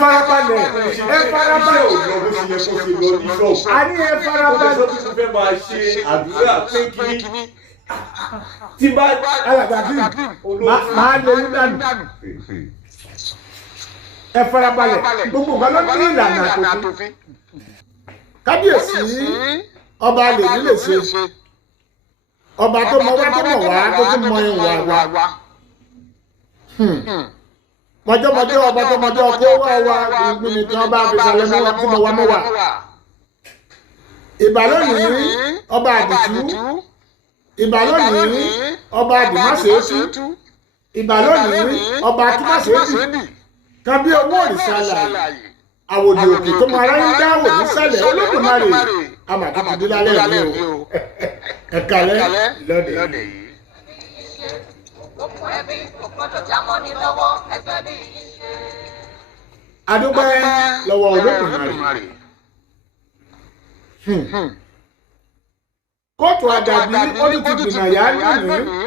farabalẹ̀ ẹ farabalẹ̀ ò lọ bó ṣe yẹ kó ṣe lọ ní ṣọ́ọ̀bù. a ní ẹ farabalẹ̀. ó ti fẹ́ máa ṣe àdúrà pé kí tí bá alàgbà kí máa lè ní dànù. ẹ farabalẹ̀ gbogbo nǹkan ló ní ìlànà àtòfin. kábíyèsí ọba lè ní lè ṣe ọba tó mọ wá tó mọ wá tó tún mọ ìwà wa. mọjọmọjọ ọba tó mọjọ kó wá wá gbìngbìn tí wọn bá fi sàlẹ̀ mọ́ wa tí mo wá mọ́ wa. ìbàlónìí ọba àdìtú ìbàlónìí ọba àdìmáṣeéṣú ìbàlónìí ọba àtúmáṣeéṣì kan bí owó òrìṣàlà àwòdì òkè tó máa ráyé dáwò nísàlẹ̀ Olódùmarè amàdúgbò lálẹ́ ìlú o ẹ̀kálẹ́ lọ́dẹ̀ yìí. adúpẹ́ lọ́wọ́ Olódùmarè. kóòtù àdàbí ó ní ti gbìnàyà lónìí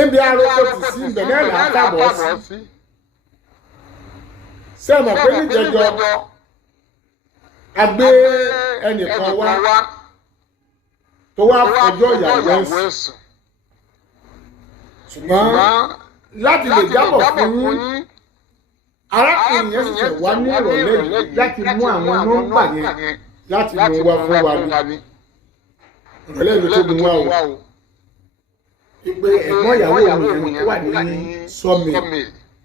ebi aróko ti sí ìbẹ̀rẹ̀ là ń kábọ̀ sí sẹ́mọ̀ pé níjẹjọ a gbé ẹnìkan wá tó wá fọjọ́ ìyàwó ẹ̀sùn ṣùgbọ́n láti lè jábọ̀ fún yín arákùnrin yẹn ṣẹ̀ṣẹ̀ wá ní ìrọ̀lẹ́ yìí láti mú àwọn nọ́mbà yẹn láti mú wá fún wa ní ìrọ̀lẹ́ yìí tó mú wá o ìpè ẹ̀gbọ́n ìyàwó òun yẹn wà ní sọ́mi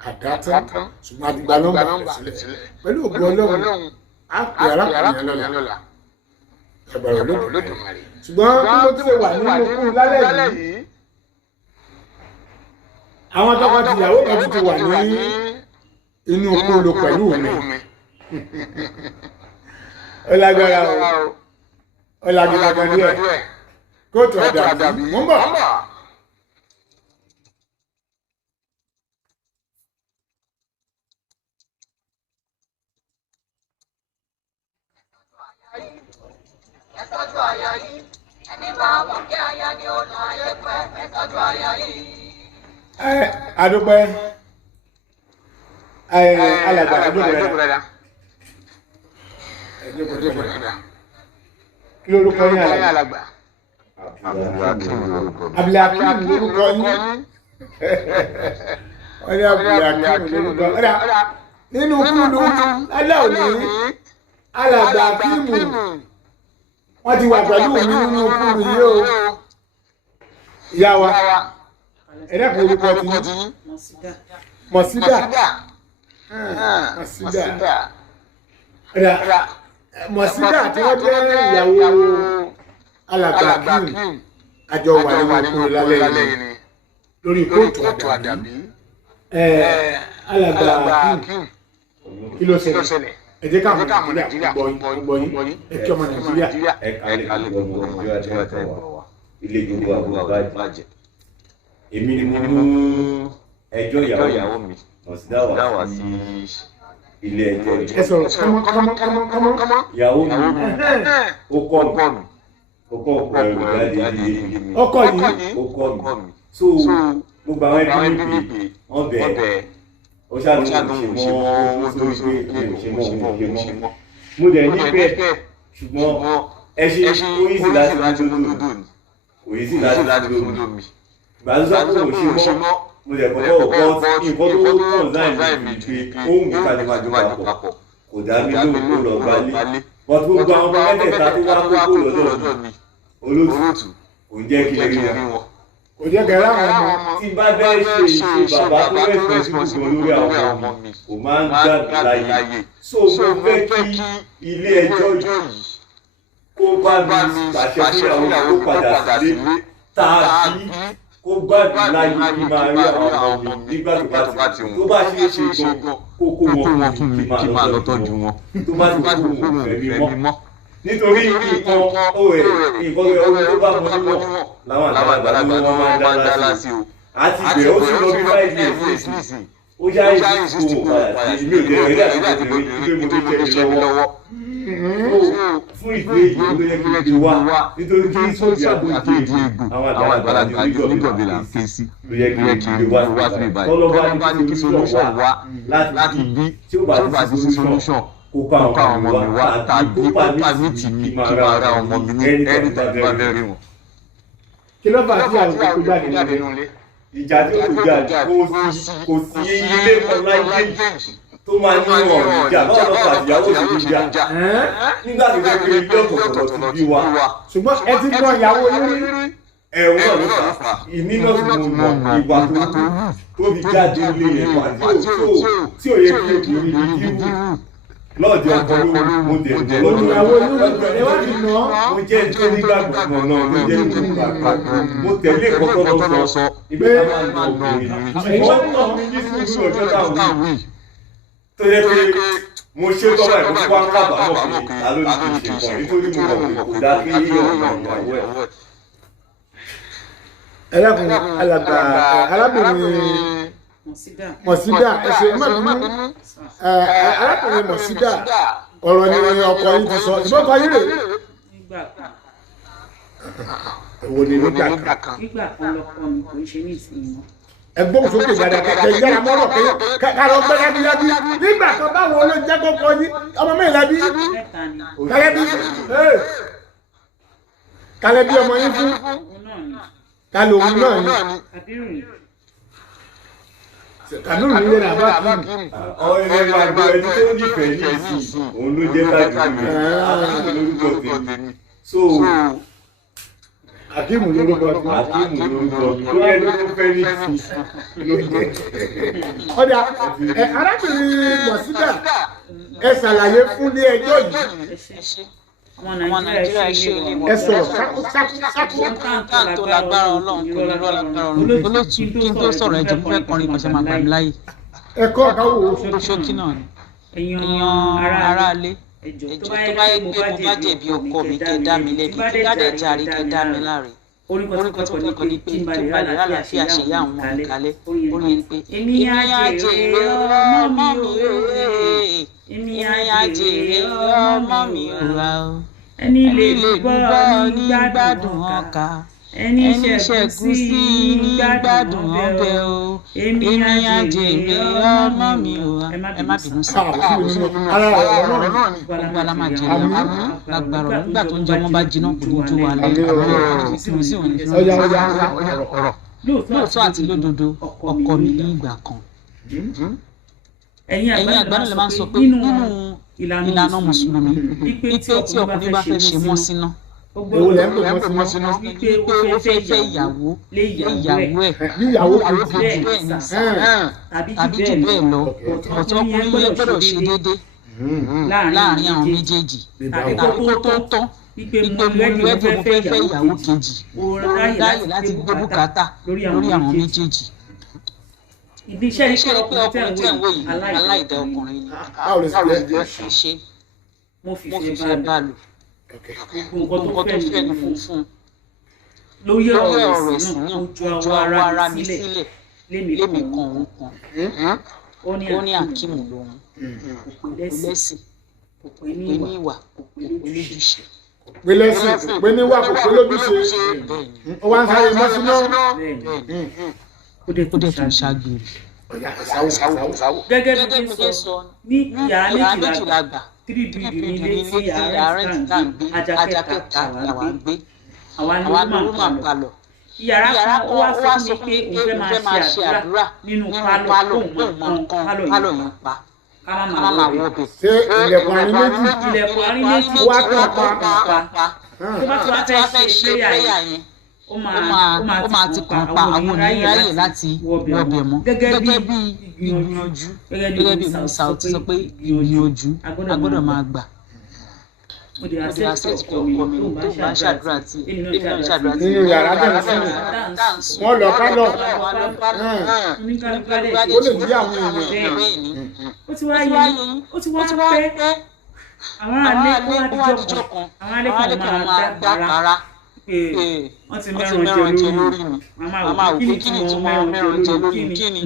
àdátán ṣùgbọ́n àdìgbà nọ́mbà sílẹ̀ pẹ̀lú ògùn Ọlọ́run á pè arákùnrin yẹn lọ́la ẹ̀bàrà Olódùmarè ṣùgbọ́n bí mo ti lè wà nínú kúrú lálẹ́ yìí àwọn tọkọtìyàwó kan ti wà ní inú kúrú pẹ̀lú mi ọlágbára o ọlágbára díẹ̀ kóòtù àdàbí mò ń bọ̀. Ẹ̀tọ́jú àyà yìí, ẹni bá mọ̀ kí àyà ni ó nà ayé pẹ́, ẹ̀tọ́jú àyà yìí. Adúpẹ́ alàgbà adúpẹ́ kí lórúkọ yín alàgbà? Abdulhakeem lórúkọ yín wọ́n ní Abdulhakeem lórúkọ nínú kúlù lálẹ́ òní alàgbà Hakeem wọ́n ti wà pẹ̀lú mi nínú kúrú yìí o ìyá wa ẹ̀dá kan orúkọ ti yín Mọ̀sídà Mọ̀sídà tí wọ́n jẹ́ ìyàwó alàgbà Hakeem àjọ wà nínú kúrú lálẹ́ yìí lórí kóòtù àdàbí alàgbà Hakeem kí ló ṣẹlẹ̀? ẹ jẹ́ káwọn Nàìjíríà gbọ́yìn ẹ kí ọmọ Nàìjíríà. ẹ kálẹ̀ gbogbo Nàìjíríà tí wọ́n tẹ̀ wá ilé gbogbo àbúrò bàjẹ́. èmi ni mo mú ẹjọ́ ìyàwó mi Mọ̀sídà wá sí ilé ẹjọ́ yìí. ẹ sọ̀rọ̀ kọ́mọ́. ìyàwó mi ó kọ́ mi ọkọ yìí ó kọ́ mi so gbogbo àwọn ẹbí mi pè wọ́n bẹ̀ẹ́ ó ṣàlùmọ̀ ṣe mọ́ tó ṣe mọ́ mo dẹ̀ ní bẹ́ẹ̀ ṣùgbọ́n ẹ ṣe oríṣi láti lódò ní oríṣi láti lódò mi gbàdúrà tó ò ṣe mọ́ mo dẹ̀ kọ́kọ́ ọ̀pọ̀ nǹkan tó kàn láì mi pé ohun mi kàlẹ́ máa jọ papọ̀ kò dá mi lóhùn kó lọ gbálé but gbogbo àwọn ọmọ mẹ́tẹ̀ẹ̀ta tó wá kókó lọ́dọ̀ mi olóòtú kò ń jẹ́ kí n rí wọn. kò jẹ́ kẹ́rẹ́ àwọn ọmọ. tí bá bẹ́ẹ̀ ṣe ìṣe bàbá tó rẹ̀sọ̀ sí gbogbo lórí àwọn ọmọ mi kò máa ń gbàgbé láyé so mo fẹ́ kí ilé ẹjọ́ yìí kó bá mi pàṣẹ fún ìyàwó kó padà sílé tàbí kó gbàgbé láyé kí máa rí àwọn ọmọ mi nígbà tó bá ti tó bá ṣe é ṣe gan kó kó wọn fún mi kí máa lọ tọ́jú wọn tó bá ti kó wọn fẹ́ mi mọ́ nítorí nǹkan ohun tó bá mọ níwọ̀n làwọn àgbàlagbà ló wọ́n máa ń dá lásì o àti ìbẹ̀rẹ̀ ó sì lọ bí 5 years nísìnyí ó yá ìsìnkú padà sí ilé òde rẹ̀ dàbí ìdílé mo tó jẹ́ mi lọ́wọ́ fún ìdí èyí ló yẹ kí n gbé wá nítorí kí sóòjì àbójú ègbò àwọn àgbàlagbà ní onígbọ̀bì là ń ké sí ló yẹ kí n gbé wá sí ìbàdàn tọ́lọ́bá ní kí solution wá láti bí tí ó bá ti sí solution kó ká àwọn ọmọ mi wá tàbí kó pàmìtì mi kí máa ra ọmọ mi ní ẹni tó bá fẹ́ rí wọn. kí ló fà sí àwọn tó jáde nílé. ìjà tí ó jà kò sí ilé kan láyé tó máa ní ọ̀rọ̀ ìjà báwo lọ́kọ̀ àtìyàwó sì ti jà nígbà tó jẹ́ pé ilé ọ̀tọ̀ọ̀tọ̀ ti bí wa. ṣùgbọ́n ẹ ti gbọ́ ìyàwó yín rí. ẹ̀rù náà ló fà á ìní náà sì mọ̀ ìwà tó fi jáde ilé yẹn wà tí ò yẹ kí obìnrin yìí kí wù lọ́ọ̀dẹ̀ ọkọ̀ ló mo dẹ̀ jẹ́ lọ́dún ìyàwó yín rí ẹ wá ti nà án. mo jẹ́ tó nígbàgbọ́ náà mo jẹ́ tó nígbàgbọ́ mo tẹ̀lé ìkọ́kọ́ lọ sọ ibẹ̀ ká máa nà obìnrin wọ́n náà mi ní sùúrù ọjọ́ táwọn wí tó yẹ pé mo ṣe tọ́lá ẹ̀kọ́ fún wa kábàámọ̀ pé ta ló ní kí n ṣe nǹkan nítorí mo mọ̀ pé kò dá kí yíyọ̀ ìyàwó ẹ̀. ẹlẹ́kùn alàgbà arábìnrin Mọ̀sídà ẹ̀sẹ̀ mọ̀bínú arábìnrin Mọ̀sídà ọ̀rọ̀ ni ọkọ yìí ti sọ ìbọn kọ yìí rè. èwo ni nígbà kan. nígbà kan lọkọ mi kò ń ṣe ní ìsinyìí. ẹgbọ́n sókè dáadáa kẹ̀kẹ́ yára mọ́rọ̀ pé kàrọ̀ gbẹ́ lábíyábí nígbà kan báwo ló jẹ́ kó kọ yín ọmọ mi lábí. kálẹ́bí ọmọ yín fún kálọ̀ òun náà ni. Kàdúrù nílé náà bá kiri. ọ̀rẹ́ ẹ̀ máa gbọ́ ẹni tó nífẹ̀ẹ́ ní ìsìn òun ló jẹ́ láti rẹ̀ àti lórúkọ tèmi. so Akíìmù lórúkọ tí. Akíìmù lórúkọ tó yẹ ló fẹ́ ní ìsìn ló jẹ́. Ọ̀dà arábìnrin Mọ̀sídà ẹ ṣàlàyé fún ilé ẹjọ́ yìí. ọmọ Nàìjíríà ṣe ilé wọn. ẹ sọ̀rọ̀ sákúsákú. káàtó lágbára Ọlọ́run kò ní rọ́ lágbára Ọlọ́run olóòtú kí n tó sọ̀rọ̀ ẹ̀jẹ̀ mo fẹ́ kọrin ìpàṣẹ máa gbà mí láyè. ẹ̀kọ́ àkáwò ṣókí náà ni èèyàn aráalé ẹjọ́ tó bá yẹ pé mo bá jẹ̀bi ọkọ mi kẹ́ dá mi lẹ́bi kí ládẹ jàre kẹ́ dá mi láre orúkọ tó kọ́kọ́ ni pé kí n bá lè lálàáfíà ṣe yá àwọn ọmọ ìkálẹ̀ ó yẹ pé èmi á jèrè ọmọ mi o èmi á jèrè ọmọ mi o ẹni lè gbọ́ ní gbádùn ọkà ẹni ṣẹ̀gùn sí ní gbádùn ọbẹ̀ o èmi á jèrè ọmọ mi o ẹ má bínú sí gbogbo ala máa jèrè ọmọ lágbára ọ̀rọ̀ nígbà tó ń jẹ wọn bá jiná kò ní ojú wa lẹ́yìn kí wọ́n sì wọ́n ní fún mi lóòótọ́ àti lódodo ọkọ mi ní ìgbà kan ẹ̀yin àgbà náà lè máa ń sọ pé nínú ìlànà mùsùlùmí wípé tí ọkùnrin bá fẹ́ ṣe mọ́ síná èwo lẹ́ ń pè mọ́ síná. wípé ó fẹ́ fẹ́ ìyàwó ẹ̀ níyàwó bẹ́ẹ̀ ni tàbí jù bẹ́ẹ̀ lọ ọ̀tọ̀ ọkùnrin yẹn gbọ́dọ̀ ṣe déédéé láàrin àwọn méjèèjì tàbí kó tó tán wípé mo lẹ́dí mo fẹ́ fẹ́ ìyàwó kejì láàyè láti gbé bùkátà lórí àwọn méjèèjì. ìdí iṣẹ́ pé ọkùnrin tẹ̀ ń wò yìí aláìdá ọkùnrin ni ṣe mo fi fẹ́ bá lò nǹkan tó fẹ́ ni fún lórí ọ̀rọ̀ ẹ̀sìn náà ojú ara mi sílẹ̀ lémi kan òun kan ó ní Akíìmù lòun kò pé lẹ́sìn kò pé ní ìwà kò pé lójúṣe. pé lẹ́sìn pé níwà kò pé lójúṣe ó wá ń sáré mọ́ síná. ó dẹ̀ tún ṣàgbèrè. gẹ́gẹ́ bí mo sọ ní yàrá méjìlá gbà 3 bíbí nílé tí ààrẹ ti tà ń gbé ajakẹta làwa ń gbé àwa ni ó máa palọ̀. yàrá kan ó wá sọ pé òun fẹ́ máa ṣe àdúrà nínú pálọ̀ òun kan pálọ̀ yẹn pa ká má máa wọ bẹ̀. ṣé ilẹ̀kùn àárín méjì wá kàn pa. tó bá ti wá fẹ́ ṣe prayer yẹn ó máa ti kàn pa àwọn oníráyè láti wọbẹ̀ mọ́ gẹ́gẹ́ bí ìgbìyànjú gẹ́gẹ́ bí musa ti sọ pé ìgbìyànjú a gbọ́dọ̀ máa gbà. mo dé accept ọkọ mi tó bá ṣàdúrà tí èmi náà ṣàdúrà tí nínú yàrá bẹ̀rẹ̀ sí wọ́n lọ kálọ̀ ó lè yí àwọn èèyàn. ó ti wá pẹ́ àwọn alẹ́ wá dijọ́ kan àwọn alẹ́ kan máa dára wọ́n ti mẹ́ràn jẹ lórí mi màmá òkú kí ni tí wọ́n mẹ́ràn jẹ lórí mi kí ni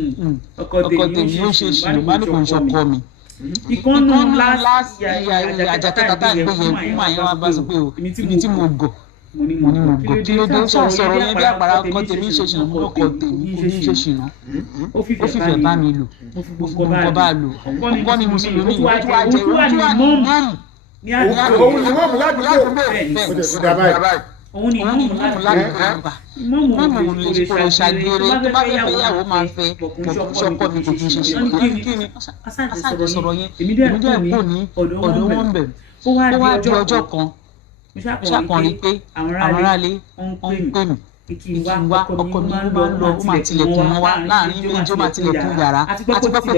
ọkọ tèmi ó ṣe ṣìlò má ní kò ń ṣọkọ mi ìkànnù àjàkẹ́ta tá ìgbé yẹn fún àyẹ̀wò abáṣọ pé o ibi tí mo gọ̀ mo ní mo gọ̀ kí ló dé ṣàṣọ̀rọ̀ yẹn bí àpárá ọkọ tèmi ṣe ṣìnà mo lọ́kọ̀ tèmi kò ní ṣe ṣìnà ó fìfẹ́ bá mi lò mo fi gbogbo bá lò ọkọ ni mùsùlùmí ìwé tí wàá jẹ ìwé tí wàá ní mọ́ọ̀mù ní àdúgbò òun ni mọ́ọ̀mù ládùúgbò ó dà báyìí. òun ni mọ́ọ̀mù ládùúgbò mọ́ọ̀mù kò lè ṣàgbére tó bá fẹ́ fẹ́yàwó máa fẹ́ ṣọkọ mi kò kí n ṣe ṣe kí ni asáàjẹ sọ̀rọ̀ yẹn èmi dẹ́ kò ní ọ̀dọ̀ wọn bẹ̀ ó wá di ọjọ́ kan ṣàkànrí pé àwọn aráalé ń pè mí kí n wá ọkọ mi máa ń lọ ó máa tilẹ̀kùn wọn wá láàrin méjì ó máa tilẹ̀kùn yàrá àti pé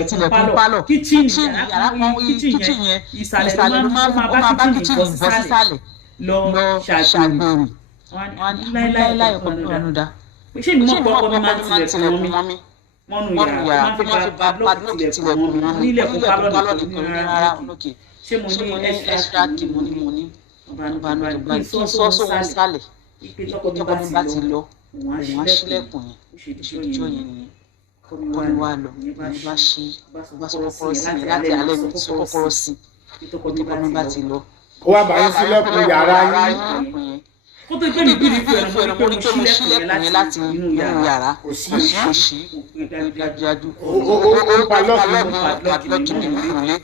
tilẹ̀kùn pálọ̀ kíchìnì yàrá kan kíchìnì yẹn ìsàlẹ̀ ló máa bá kíchìnì bọ́ sísàlẹ̀ lọ ṣàgbèrè wọn láíláí ọkọ mi lọ́nu dá ṣé ni mo kọ́ ọkọ mi máa ń tilẹ̀kùn mọ́mí mọ́nu yàrá kó má fi padlọ́ọ̀kì tilẹ̀kùn mi nílẹ̀kùn pálọ̀ nìkan ní rárá lókè ṣé mo ní extra kì mo ní kí n sọ́ sóhun sálẹ̀ ìpè tọkọ mi bá ti lọ òun á ṣílẹ̀kùn yẹn ìṣèjọ yẹn nìyẹn kọ́ni wá lọ bá ṣí bá sọ kọ́kọ́rọ́ sí mi láti alẹ́ mi sọ kọ́kọ́rọ́ sí tọkọ mi bá ti lọ. ó wá bá yín sílẹ̀kùn yàrá yín. kó tó gbé mi bí ní fẹ́ràn mo ní pé mo ṣílẹ̀kùn yẹn láti inú yàrá kò sí dájú. ó ń padlọ́ọ̀kì mi nílé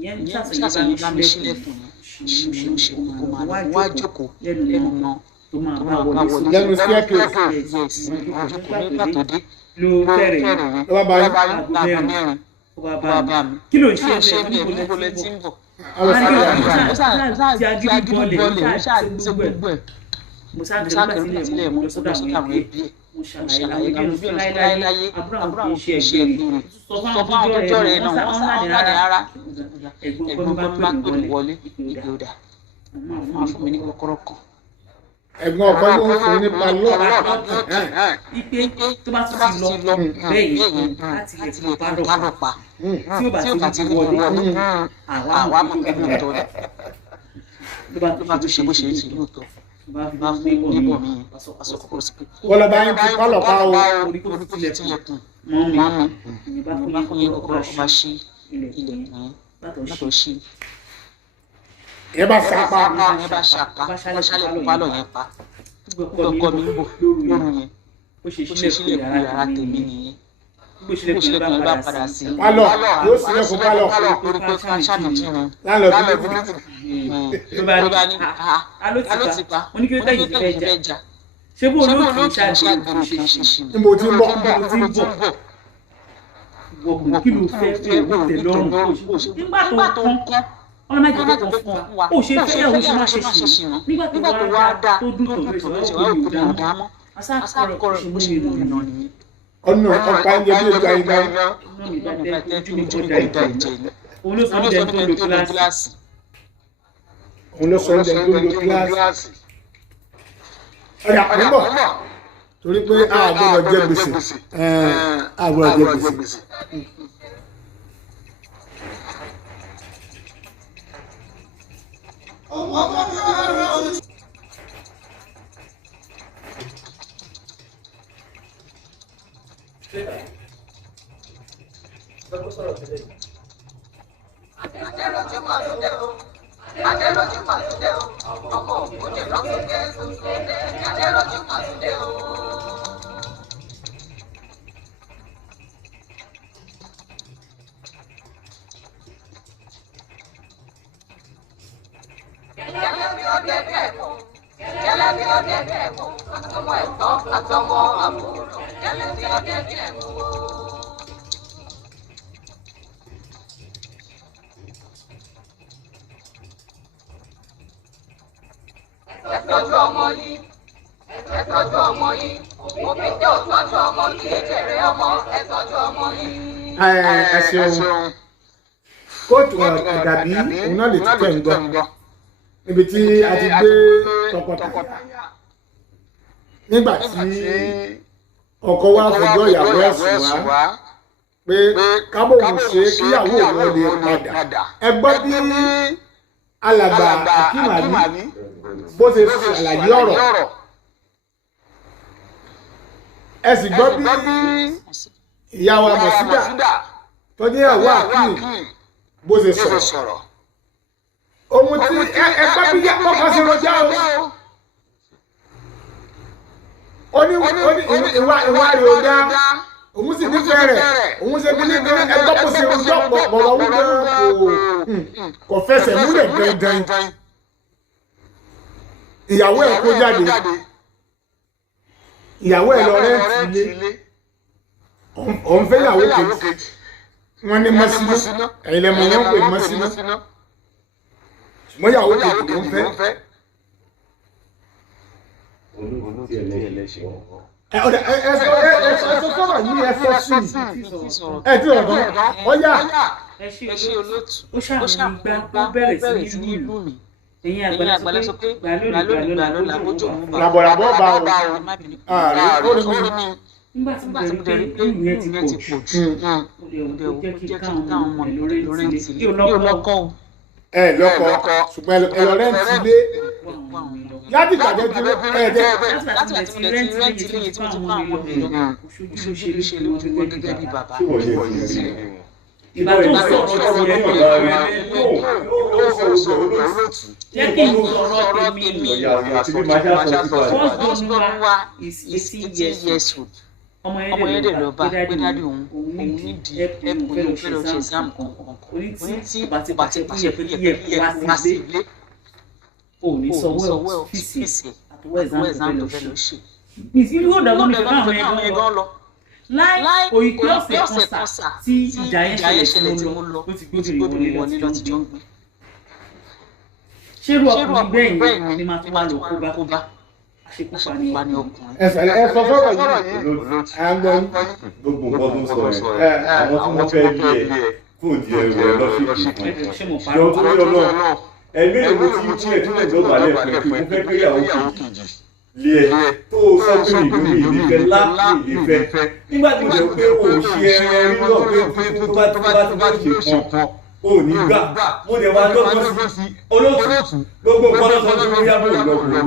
ìyẹn ṣàṣàyàn bá mi ṣílẹ̀kùn yẹn ṣe kó máa lọ wá jókòó lẹ́nu náà tó máa bá wọlé lẹ́nu staircase. nígbà tó dé ló fẹ́rẹ̀ ló bá bá yín. láàbù mẹ́rin ó bá bá mi kí ló ń ṣe bẹ́ẹ̀ níbo lẹ ti ń bọ̀. ti agídí bọ́ọ̀lẹ̀ ó ṣàtúnṣe gbogbo ẹ̀ mo sáàkiri nígbà sílẹ̀ mo lọ sọ́dọ̀ àwọn ẹbí ẹ̀ mo ṣàlàyé àwọn bí ọ̀nà láéláyé àbúrò àwọn kì í ṣe ẹ̀gbìn sọ fún àwọn àtijọ́ rẹ̀ náà wọ́n sáà ní rárá ẹ̀gbọ́n bá pè mí wọlé ìgbòdà wọ́n á fún mi ní kọ́kọ́rọ́ kan. ẹ̀gbọ́n ọkọ ló ń fún ní palọ. ipe tó bá tún ti lọ bẹ́ẹ̀ yẹn láti lè pálọ̀ pa tí ó bá ti wọlé àwa mọ̀ pé lóòótọ́ ni ló bá tún ṣe bó ṣe é ṣe lóòótọ́ bá fún níbọ̀ mi aṣọ kòkòrò sí pé. wọ́n lọ bá yín ti palọ̀ pa o. orí kò tilẹ̀kùn mọ́ mi bá fún yín kọ́kọ́rọ́ ọba ṣí ilẹ̀kùn yẹn látọ̀ ṣí. ẹ bá ṣapa. bá ṣálẹ̀kùn pálọ̀ yẹn pa ọkọ mi ń bọ̀ lóru yẹn ó ṣe sílẹ̀kùn yàrá tèmi nìyẹn bó ṣílẹ̀kùn bá padà sí. palọ̀ yóò sílẹ̀kùn palọ̀. orí pé fáṣánù tí wọn. lálọ́ bí ló bá ní alo ti pa mo ní kí ló tẹ̀yìn fẹ́ jà ṣé bó olóòtú ṣàgbèrè kì í ṣe ṣì ní. mo ti ń bọ̀. wọ̀gùn kí ló fẹ́ tẹ̀ lọ́rùn nígbà tó kán ọ̀nà máa jẹ́ kó fún wa ó ṣe fẹ́ ó ṣe má ṣe ṣì ná nígbà tó wá dá tó dùn tó lóṣù ọ̀rọ̀ kò ní ọ̀dà mọ́ asákọ̀rọ̀ ṣe bó ṣe lù nà nìyẹn. ọ̀nà ọ̀pá ń jẹ bí ìgbà ìgbà. òun ló sọ ní ẹni tó lo kíláàsì. òun ló sọ ní ẹni tó lo kíláàsì. ọ̀dà àbúrò torí pé a gbọ́dọ̀ jẹ gbèsè a gbọ́dọ̀ jẹ gbèsè. Adélójú pàdúdé o, Adélójú pàdúdé o, ọmọ òkúté lọ́kùnrin ẹ̀sùn kéde, Adélójú pàdúdé o. Gẹ́lẹ́ bí ọdẹ bẹ́ẹ̀ mọ̀, gẹ́lẹ́ bí ọdẹ bẹ́ẹ̀ mọ̀, àtọmọ ẹ̀gbọ́n àtọmọ àbúrò, gẹ́lẹ́ bí ọdẹ bẹ́ẹ̀ mọ̀. Ẹ tọ́jú ọmọ yìí, ẹ tọ́jú ọmọ yìí, òbí tẹ́ ò tọ́jú ọmọ kí èrè ọmọ, ẹ tọ́jú ọmọ yìí. ẹ ṣeun kóòtù Àdàbí òun náà lè tẹ̀ ń gbọ́ níbi tí a ti gbé tọkọtaya nígbà tí ọkọ wa fẹjọ́ ìyàwó ẹ̀sùn wá pé kábòmù ṣe kíyàwó òun lè padà ẹ gbọ́ bí alàgbà Akínwálé bó ṣe ṣàlàyé ọ̀rọ̀ ẹ sì gbọ́ bí ìyàwó Mọ̀sídà tó jẹ́ ìyàwó Akeem bó ṣe sọ̀rọ̀ ohun tí ẹgbẹ́ bí yẹ kọ́kọ́ sí rojá o ìwà rẹ̀ ò dá òun sì nífẹ̀ẹ́ rẹ̀ òun ṣe bí nígbà ẹgbẹ́ bó ṣe rojá ọ̀pọ̀lọpọ̀ wúlò kò fẹsẹ̀ múlẹ̀ dandan ìyàwó ẹ̀ kó jáde ìyàwó ẹ̀ lọ rẹ́ǹtì ilé òun fẹ́ ìyàwó kejì wọ́n ní mọ́síná ẹ̀yin lẹ́mọ̀ wọ́n pè mọ́síná ṣùgbọ́n ìyàwó kejì ló ń fẹ́. ẹ̀sọ́ sọ̀rọ̀ yìí ẹ̀sọ́ sí ẹ̀ tí ọ̀dọ́ ọ̀yà. ẹ ṣe olóòtú ó ṣàmùgbà ó bẹ̀rẹ̀ sí ní ìlú mi èyí àgbàlá sọ pé gbàlódì làbójú òun bá làbọ̀làbọ̀ bá o ààrẹ ó rí mi nígbà tí mo rí pé ìyẹn ti pọ̀ jù ó jẹ́ kí káwọn ọmọ lórí ti lé lọ́kọ́ o. ẹ lọ́kọ ṣùgbọ́n ẹ lọ rẹ́ǹtì ilé láti gbàgbé tí ẹ̀ẹ́dẹ́. láti gbàgbé tí rẹ́ǹtì ilé yẹn tí wọ́n ti fún àwọn ọmọ lọ oṣooṣù ṣe ló ti wọ́n gẹ́gẹ́ bí bàbá. ìgbà tó ń sọ̀rọ̀ sí ẹ jẹ́ kí n sọ̀rọ̀ tèmi first born wa is 18 years old ọmọ yẹn dẹ̀ lọ bá pé dáàdi òun nídìí ẹ̀kún yóò fẹ́ lọ ṣe exam kankan oní tí bàtí pàṣẹ pé yẹ wá sí ilé òní sọwọ́ fíìsì àtọwọ́ exam tó fẹ́ lọ ṣe. ìsinmi ó dàgbọ́n mi fún àwọn ẹ̀gbọ́n lọ láì òyìnbó ọ̀sẹ̀ kan sà tí ìjà yẹn ṣẹlẹ̀ tí mo lọ ó ti gbóbìnrin wọlé lọ́ti jọ ń gbé. ṣé irú ọkùnrin bẹ́ẹ̀ ni máa tún wá lọ kó bá àṣekúpa ní ọkùnrin. ẹ sọ sọ̀rọ̀ yìí àgbọn gbogbo nǹkan tó ń sọ ẹ àwọn tí wọ́n fẹ́ lé ẹ fún ìdí ẹrù ẹ lọ́fíìsì kan jọ tó yọ náà ẹ̀mí èmi tí tílẹ̀ tí lẹ́jọ́ balẹ̀ fún ẹ pé mo fẹ́ gbéyàwó kejì lé ẹ tó sọ pé ìlú mi ìlífẹ́ láti ìlífẹ́ nígbà tí mo jẹ́ pé o ṣe ẹran rí náà pé tó bá ṣe kan o ní gbà mo dẹ̀ wá dọ́gbọ́n sí olóòtú gbogbo nǹkan lọ́sọ̀ tó ń yàgò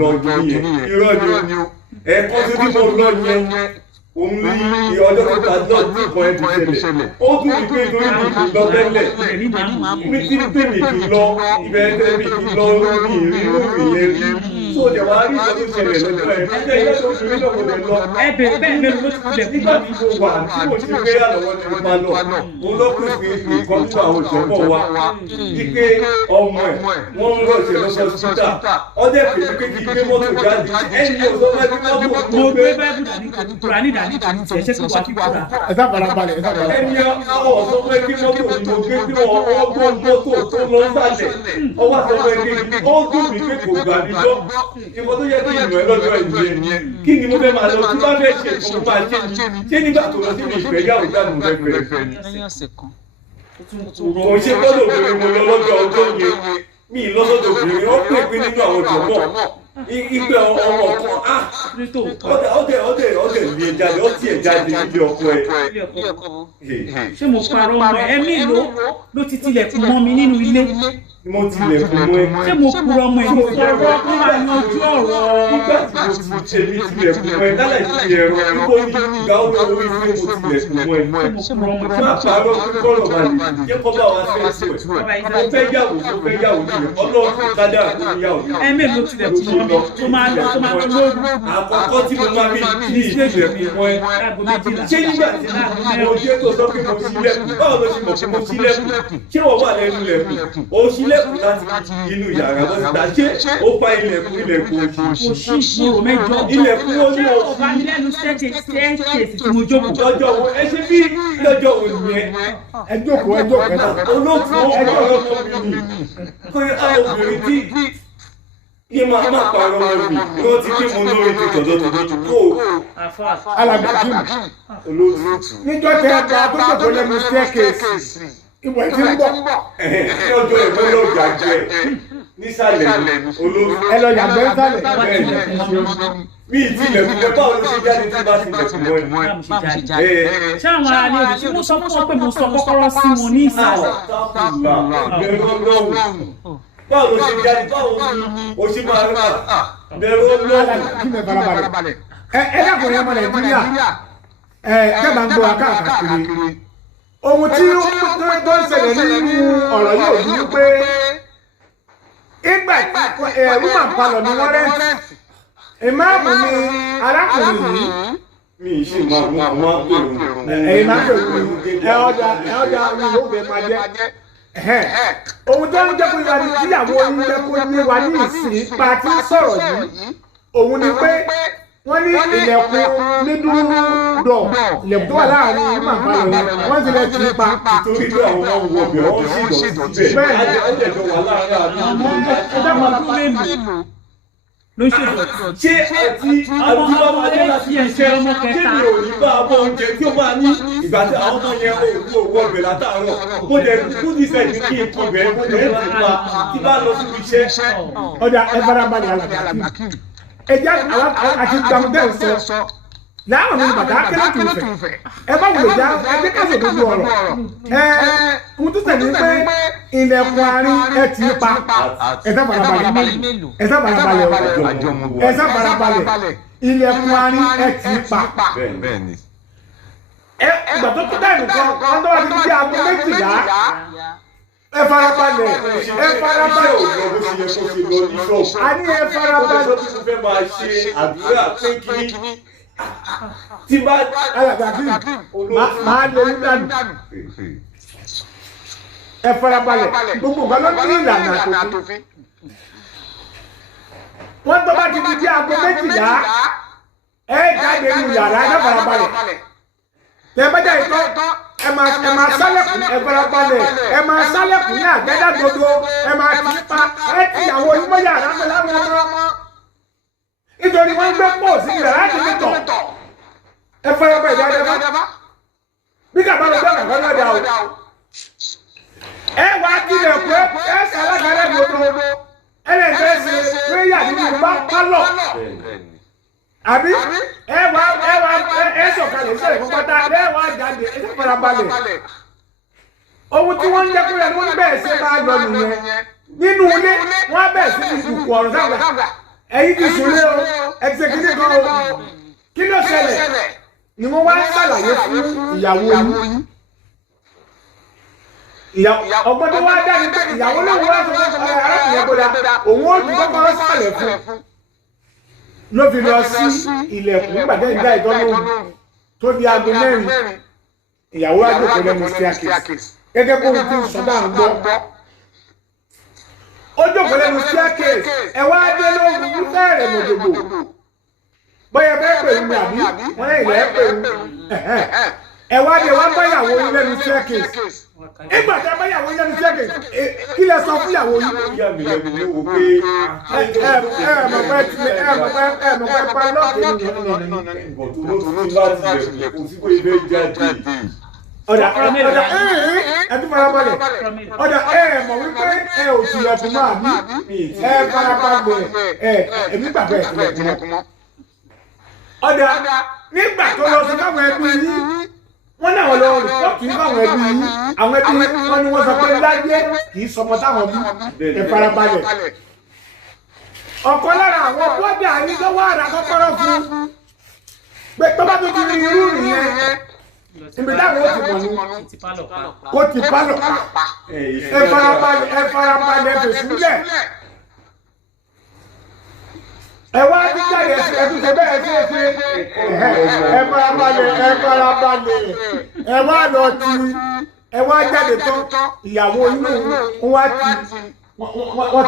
lọ́jọ́ yẹn irọ́ ni o ẹ̀kọ́ tó ní mo lọ yẹn òun ní ọjọ́ tó ta lọ́dún kan ẹ̀ ti ṣẹlẹ̀ ó tún ní pé torí mi kì í lọ tẹ́lẹ̀ mi tí ní pé mi kì í lọ ibẹ̀ tẹ́ mi kì í lọ mi rí ìyẹn rí tó dẹ̀ wá rí ìjọ tó ṣẹlẹ̀ lọ́jọ́ ẹ̀ ṣe ilé tó fi lọ́ mo lè lọ. ẹ bẹ̀rẹ̀ bẹ́ẹ̀ ló ti tilẹ̀ nígbà tí mo wà tí mo ti gbé àlọ́wọ́ ní ọba lọ mo lọ pé fi nǹkan tí àwọn ìjọba wa wípé ọmọ ẹ̀ wọ́n ń rọ̀ṣẹ̀ lọ́sọ̀ síta ọdẹ pèmí pé kí gbé mọ́tò jáde ẹni yóò sọ fẹ́ kí mọ́tò mo gbé bẹ́ẹ̀ dání dání tiẹ̀ ṣe kí wà kí kúrà. ẹ sá farabalẹ̀ ẹ sá farabalẹ̀. ẹni àwọn sọ fẹ́ kí mọ́tò ni mo gbé tí wọ́n ọgbọ́n mọ́tò tó lọ sálẹ̀ ọwọ́ sọ fẹ́ kí ó dùn mí pé kò gbà mí jọ ìwọ tó yẹ kí ìmọ̀ ẹ lọ́jọ́ ìyẹn kí ni mo fẹ́ máa lọ tí bá fẹ́ ṣe ìfowó máa ṣe ṣé nígbà tó lọ sí mi ìfẹ́ yàwó jáde mo fẹ́ fẹ́ lẹ́yìn ọ̀sẹ̀ kan. kò ṣe gbọ́dọ̀ obìnrin mo lọ lọ́jọ́ ọjọ́ yẹn mi lọ́sọ̀dọ̀ obìnrin ó pè pé nínú àwọn ìjọ̀mọ́ ìgbẹ́ ọmọ kan ọdẹ lè jáde ọtí ẹ̀ jáde nílé ọkọ ẹ̀. ṣé mo parọ́ ọmọ ẹ̀mí ló ti tilẹ̀kùn mọ́ mi nínú ilé. mo tilẹ̀kùn mọ́ ẹ. ṣé mo purọ́ ọmọ ẹ̀ mo parọ́ kó máa yanjú ọ̀rọ̀. nígbà tí mo ti ṣe mi tilẹ̀kùn mọ́ ẹ lálẹ́ ti ẹ̀rọ nítorí ìgbà ó lọ orí pé mo tilẹ̀kùn mọ́ ẹ. ṣé mo purọ́ ọmọ má parọ́ kọ́rọ̀ balẹ̀ jẹ́ kọ́ bá wa fẹ́ sí ẹ̀. mo fẹ́ yàwó ọlọ́run kájà àkóyàwó. ẹ̀mí ló tilẹ̀kùn mọ́ mi tó máa lọ lóru. àkọ́kọ́ tí mo máa ní ìtilẹ̀kùn mọ́ ẹ. ṣé nígbà tí mo dé tó sọ pé mo ṣílẹ̀kùn báwo ló ṣe mọ̀ pé mo ṣílẹ̀kùn ṣé wọ́n wà lẹ́nu lẹ̀kùn o ṣílẹ̀kùn láti inú yàrá lọ́sítà ṣé ó pa ilẹ̀kùn òṣì mo mẹ́jọ ilẹ̀kùn ó ní ọba ọ̀sìn mi lẹ́nu staircase tí mo jókòó. lọ́jọ́ wo ẹ ṣe bí lọ́jọ́ wo nìyẹn ẹ jókòó ẹ jókòó ẹ náà. olóòtú ọjọ́ ọlọ́kọ mi nì kó àwọn obìnrin tí yé máa parọ́ wọn mi ni wọ́n ti gbé mo lórí ti tọ̀dọ̀ tọ̀dọ̀ kó alàgbàjìm olóòtú. níjọ́ tẹ ẹ bá tó jókòó lẹ́nu staircase ìwọ ẹ ti ń bọ̀. ní ọjọ́ ìwé lọ́jà jẹ nísàlẹ̀ olóòtú. ẹ lọ yàgbẹ́ sálẹ̀. bí ìtìlẹ̀kùn jẹ báwo ló ṣe jáde tí bá tilẹ̀kùn mọ́ ẹ. ṣé àwọn ará ilé òbí mo sọ fún wọn pé mo sọ kọ́kọ́rọ́ sí wọn ní ìsàlẹ̀. báwo ló ṣe jáde báwo ni o ṣe máa rà bẹ̀rù ọlọ́run. kí ni farabalẹ̀. ẹ dákun yẹn mọ Nàìjíríà ẹ kẹ́bà ń gbọ́ wa káàkiri ohun tí tó ń ṣẹlẹ̀ nínú ọ̀rọ̀ yìí ò ní wípé ìgbà woman palọ̀ ni wọ́n rẹ́ǹtì ìmáàmù ni arákùnrin yìí. mi ì ṣe máa mú àwọn àpèrò. ẹ̀yin máa ń pè wọ́n ẹ̀ ọ̀dà ni yóò bẹ̀ máa jẹ́. ohun tó ń jẹ́ kó yíwa ni tíyàwó yín jẹ́ kó yé wa ní ìsìn pa tí ń sọ̀rọ̀ yìí òun ni pé wọ́n ní ilẹ̀kùn mídúró ilẹ̀kùn tó wà láàrin woman palọ̀ yẹn wọ́n ti lè tì í pa. nítorí pé àwọn ọmọ wo ọbẹ̀ wọ́n sì lọ síbẹ̀ bẹ́ẹ̀ ó jẹ́ jọ wà láàrin àdúgbò. ló ṣètò ṣé àti bàbá adé láti iṣẹ́ kí ni ò ní bá abọ́ oúnjẹ tí ó máa ní ìgbà tí àwọn ọmọ yẹn owó ọbẹ̀ látàárọ̀ mo dẹ̀ kú nífẹ̀ẹ́ ní kí n kọ bẹ̀rẹ̀ mo dẹ̀ ti pa tí bá lọ síbi iṣẹ́. ọjà ẹ farabalẹ̀ alàgbà ẹjẹ àti gbàmùdẹ́ sọ láwọn ní bàtà akẹ́lẹ́ tó fẹ́ ẹ bá wùlò já ẹjẹ káṣọ gbogbo ọ̀rọ̀ ohun tó tẹ̀lé pé ilẹ̀kùn àárín ẹ tì í pa ẹ sá farabalẹ̀ ilẹ̀kùn àárín ẹ tì í pa ìgbà tó tó dáìmù kan wọ́n tó wá ti di aago méjìlá ẹ farabalẹ̀ a ní ẹ farabalẹ̀ fẹ́ máa ṣe àdúrà pé kí tí bá alàgbàbí máa lè ní dànù ẹ farabalẹ̀ gbogbo nǹkan ló ní ìlànà àtòfin wọ́n tó bá ti di aago méjìlá ẹ jáde nínú yàrá ẹ farabalẹ̀ tẹ bá jáde tán ẹ máa sálẹ̀kùn ẹ farabalẹ̀ ẹ máa sálẹ̀kùn ní àgádágodo ẹ máa tì í pa ẹ ti ìyàwó yín mọ́ yàrá pẹ̀lú àwọn ọmọ nítorí wọ́n gbé pọ̀ sí yàrá ti ní tọ̀ ẹ farabalẹ̀ dáadáa bí kàbá lọ bẹ́ẹ̀ kàbá lọ́dà o ẹ wá tilẹ̀ pé ẹ sàlágádágodo ẹ lè fẹ́ ṣe péyà nínú pálọ̀ àbí ẹ sọ̀kalẹ̀ sí ẹ̀kọ́ pátá ẹ wá jáde ẹ farabalẹ̀ ohun tí wọ́n ń jẹ́ kúrẹ́ wọ́n bẹ̀ẹ̀ ṣe máa lọ nìyẹn nínú ilé wọ́n bẹ̀ẹ̀ sí ìdùkú ọ̀rọ̀ sábà ẹ̀yin ti sùn lé o ẹ̀ṣẹ̀kìtì kan o kí ló ṣẹlẹ̀ ni wọ́n wá ń ṣàlàyé fún ìyàwó yìí ọgbọ́n tó wá dá ní pé ìyàwó lóun wá sọ fún arákùnrin gbọ́dá òun ó ju kọ́kọ́rọ́ sàlẹ̀ fún ló fi lọ sí ilẹ̀kùn nígbàdé ìdá ìtọ́nù tó di aago mẹ́rin ìyàwó àjòkó lẹ́nu staircase gẹ́gẹ́ bó ti ń sọ́dá ń gbọ́ ó jókòó lẹ́nu staircase ẹ wá dé lóhùn ní bẹ́ẹ̀rẹ̀ mọ̀jọ̀gbò bóyá bẹ́ẹ̀ pè mí àbí wọ́n lẹ́yìn lẹ́ẹ̀ pè mí ẹ wá dé wá báyàwó yín lẹ́nu staircase ìgbà tí a báyàwó yín lẹ́nu staircase kí lẹ sọ fún ìyàwó yín. ìyá mi lẹ́nu ló wò pé mọ̀pẹ́ pálọ́ọ̀kì ìbọ̀ tó ló ti bá tilẹ̀ kò sí pé ibẹ̀ jáde. ọ̀dà ẹ̀dùn farabalẹ̀ ọ̀dà mọ̀ wípé ò tilẹ̀kùn máa bí farabalẹ̀ èmi gbàgbé tilẹ̀kùn mọ́. ọ̀dà nígbà tó lọ sí káwọn ẹbí yín wọ́n náà lọ rìpọ́ọ̀tì fáwọn ẹbí yín àwọn ẹbí wọn ni wọ́n sọ pé láyé kì í sọmọ táwọn bí farabalẹ̀. ọ̀kan lára àwọn bọ́dà yín ló wá ra kọ́kọ́rọ́ fún pé tó bá tó ti rí irú nìyẹn ibi táwọn ó ti mọ̀ ní kó ti pálọ̀ pa ẹ farabalẹ̀ fèsìlẹ̀ ẹ wá ti jáde ẹ tún ṣe bẹ́ẹ̀ ṣe ẹ farabalẹ̀ ẹ wá lọ ti ẹ wá jáde tán ìyàwó inú wọ́n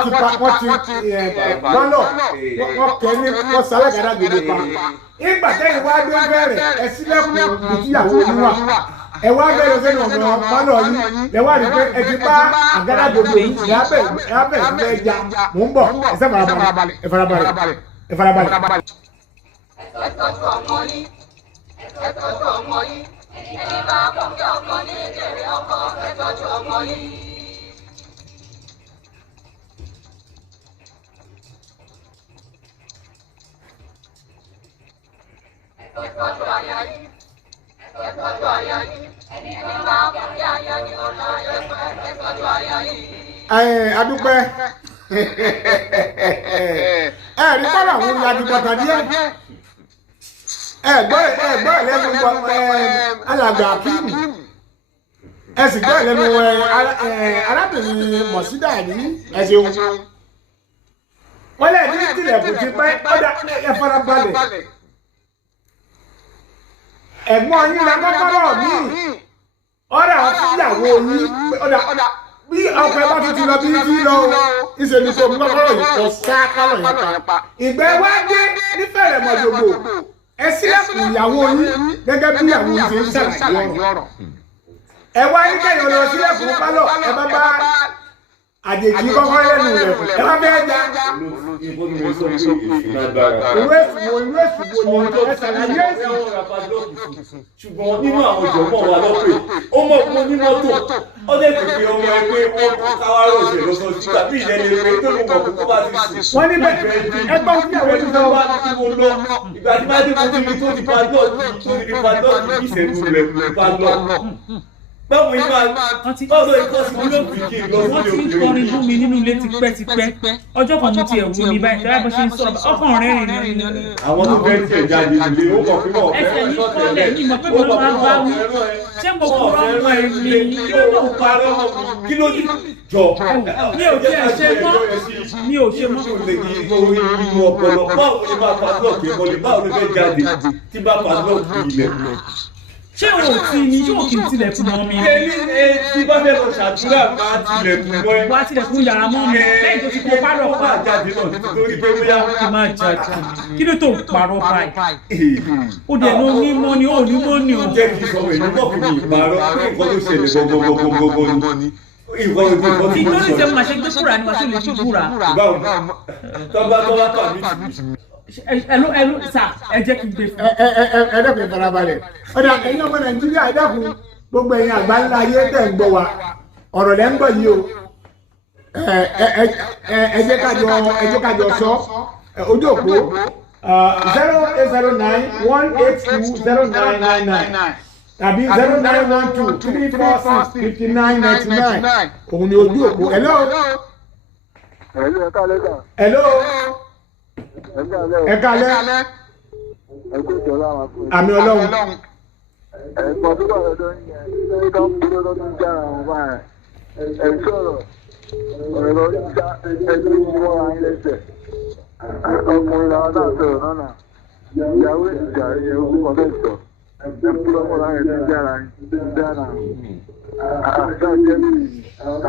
ti pálọ̀ wọ́n kẹ́ ní wọ́n sálẹ̀gàdà gbèdé pa ìgbà tẹ́yìn wá dé bẹ̀rẹ̀ ẹ sílẹ̀kùn ìdíyàwó yín wà ẹ wá bẹ̀rẹ̀ sẹ́nu ọ̀nà pálọ̀ yín ẹ wá rí pé ẹ ti bá àgàdà gbèdé yìí ẹ bẹ̀rẹ̀ sí ẹ jà mò ń bọ̀ ẹ farabalẹ̀. ẹ tọ́jú ọmọ yín ẹ tọ́jú ọmọ yín ẹni bá kún kí ọkọ ní ìjẹ̀rẹ̀ ọkọ ẹ tọ́jú ọmọ yín. ẹ tọ́jú aya yín ẹ tọ́jú aya yín ẹni bá kún kí aya ní ọ̀la ẹ tọ́jú aya yín. adúpẹ́ rí bọ́lá àwọn olùyàdìbọ̀tà díẹ̀ gbọ́ lẹ́nu alàgbà Akíìmù ẹ sì gbọ́ ìlẹ́nu arábìnrin mọ̀sídà ní ẹ ṣeun wọ́n lè ní tilẹ̀kùn ti pẹ́ ọ̀dà ẹ fara balẹ̀ ẹ̀gbọ́n yín la kọ́kọ́rọ́ mi ọ̀dà fúyàwó yín ọ̀dà bí ọkọ̀ ẹ bá tún ti lọ bí tí lọ ìṣe ní kò mú kọ́kọ́rọ́ yìí kọ́ sá kọ́rọ̀ yẹn pa ìgbẹ́ wá dé nífẹ̀rẹ̀ mọ̀jọ̀gbò ẹ sílẹ̀kùn ìyàwó yín gẹ́gẹ́ bí ìyàwó yín ṣe ń ṣàlàyé ọ̀rọ̀ ẹ wá ní kẹyìn lọ sílẹ̀kùn pálọ̀ ẹ bá bá àjèjì kọ́kọ́ lẹ́nu rẹ̀ ẹ bá fẹ́ já ìwé ìsìnwó ni ẹ ṣàlàyé ṣùgbọ́n nínú àwọn ìjọ̀gbọ́n wa lọ́pẹ́ ó mọ̀ fún onímọ́tò ó dẹ̀ tó fi ọmọ ẹgbẹ́ wọn káwárò ṣe lọ́sọ̀ sí tàbí ìyẹn lè tó ló mọ̀ fún kó bá ti sùn. wọ́n ní bẹ́ẹ̀ ẹgbọ́n fún ìyàwó ti lọ́wọ́ tí mo lọ ìgbà tí bá dé mo ti rí tó ti padlọ́ọ̀kì ìṣẹ́nu rẹ̀ padlọ́ọ̀kì. báwo ni báwo ni kọ́ sí nílò kìkì lọ sí wọ́n ti ń kọrin fún mi nínú ilé tipẹ́tipẹ́ ọjọ́ kan mo ti ẹ̀ wú mi báyìí tẹ́lá bó ṣe ń sọ ọkàn rẹ̀ rìn ní. àwọn tó fẹ́ tiẹ̀ jáde nílé ó mọ̀ pé wọ́n ẹsẹ̀ yìí kọ́lẹ̀ ní ìmọ̀ pé mo ló máa bá wí ṣé mo kọ́ ọmọ ẹ̀ lè ní kí ló ń parọ́ kí ló jọ mi ò tiẹ̀ ṣe mọ́ mi ò ṣe mọ́. ìlú ọpọlọ báwo ni bá padlọ́ọ̀kì ìmọ̀lẹ̀ báwo ni fẹ́ jáde tí bá padlọ́ọ̀kì ilẹ̀. ṣé o ti ní yóò kí n tilẹ̀kùn mọ́ mi. èmi tí bá fẹ́ lọ ṣàdúrà máa tilẹ̀kùn mọ́ ẹ. wá tilẹ̀kùn yàrá mọ́ mi lẹ́yìn tó ti kó pálọ̀ pa. máa jáde náà nítorí pé bóyá. kí máa jáde kí ló tó parọ́ báyìí. ó dẹ̀ ló ní mọ́ ni ó ní mọ́ ni o. jẹ́ kí n sọ èmi mọ̀ fún mi ìparọ́ pé nǹkan tó ṣẹlẹ̀ gbọ́ngbọ́ngbọ́ngbọ́ngbọ́n ni. tí tó ní sẹ́mu máa ṣe gbé kúrà ni wàá tó lè ṣe kúrà. báwo tọ́ba tàbí ẹlú sà ẹ jẹ́ kí n gbé fún. ẹ dẹ́kun ìfarabalẹ̀ ọ̀dà ẹ̀yin ọmọ nàìjíríà ẹ dẹ́kun gbogbo ẹ̀yin àgbáńlá ayé tẹ̀ ń gbọ́ wa ọ̀rọ̀ lẹ́ ń gbọ́ yìí o ẹ jẹ́ kájọ sọ ojú òpó 08091820999 tàbí 09123465999 òun ni ojú òpó hello. hello. ẹ kálẹ́ àmì ọlọ́run. ẹ̀gbọ́n tó bá lọ́dọ̀ yẹn ní ká kúrò lọ́dún jára wọn báyìí ẹ̀ sọ̀rọ̀ ọ̀rọ̀ lọ já ẹgbẹ́ ìwọ́ ayé lẹ́sẹ̀ ọkùnrin làwọn náà sọ̀rọ̀ náà ìyàwó ìjà ìyẹn orúkọ bẹ́ẹ̀ sọ ẹ̀ kúrò mọ́ra ẹ̀ ní jára jára àṣà jẹ́ mi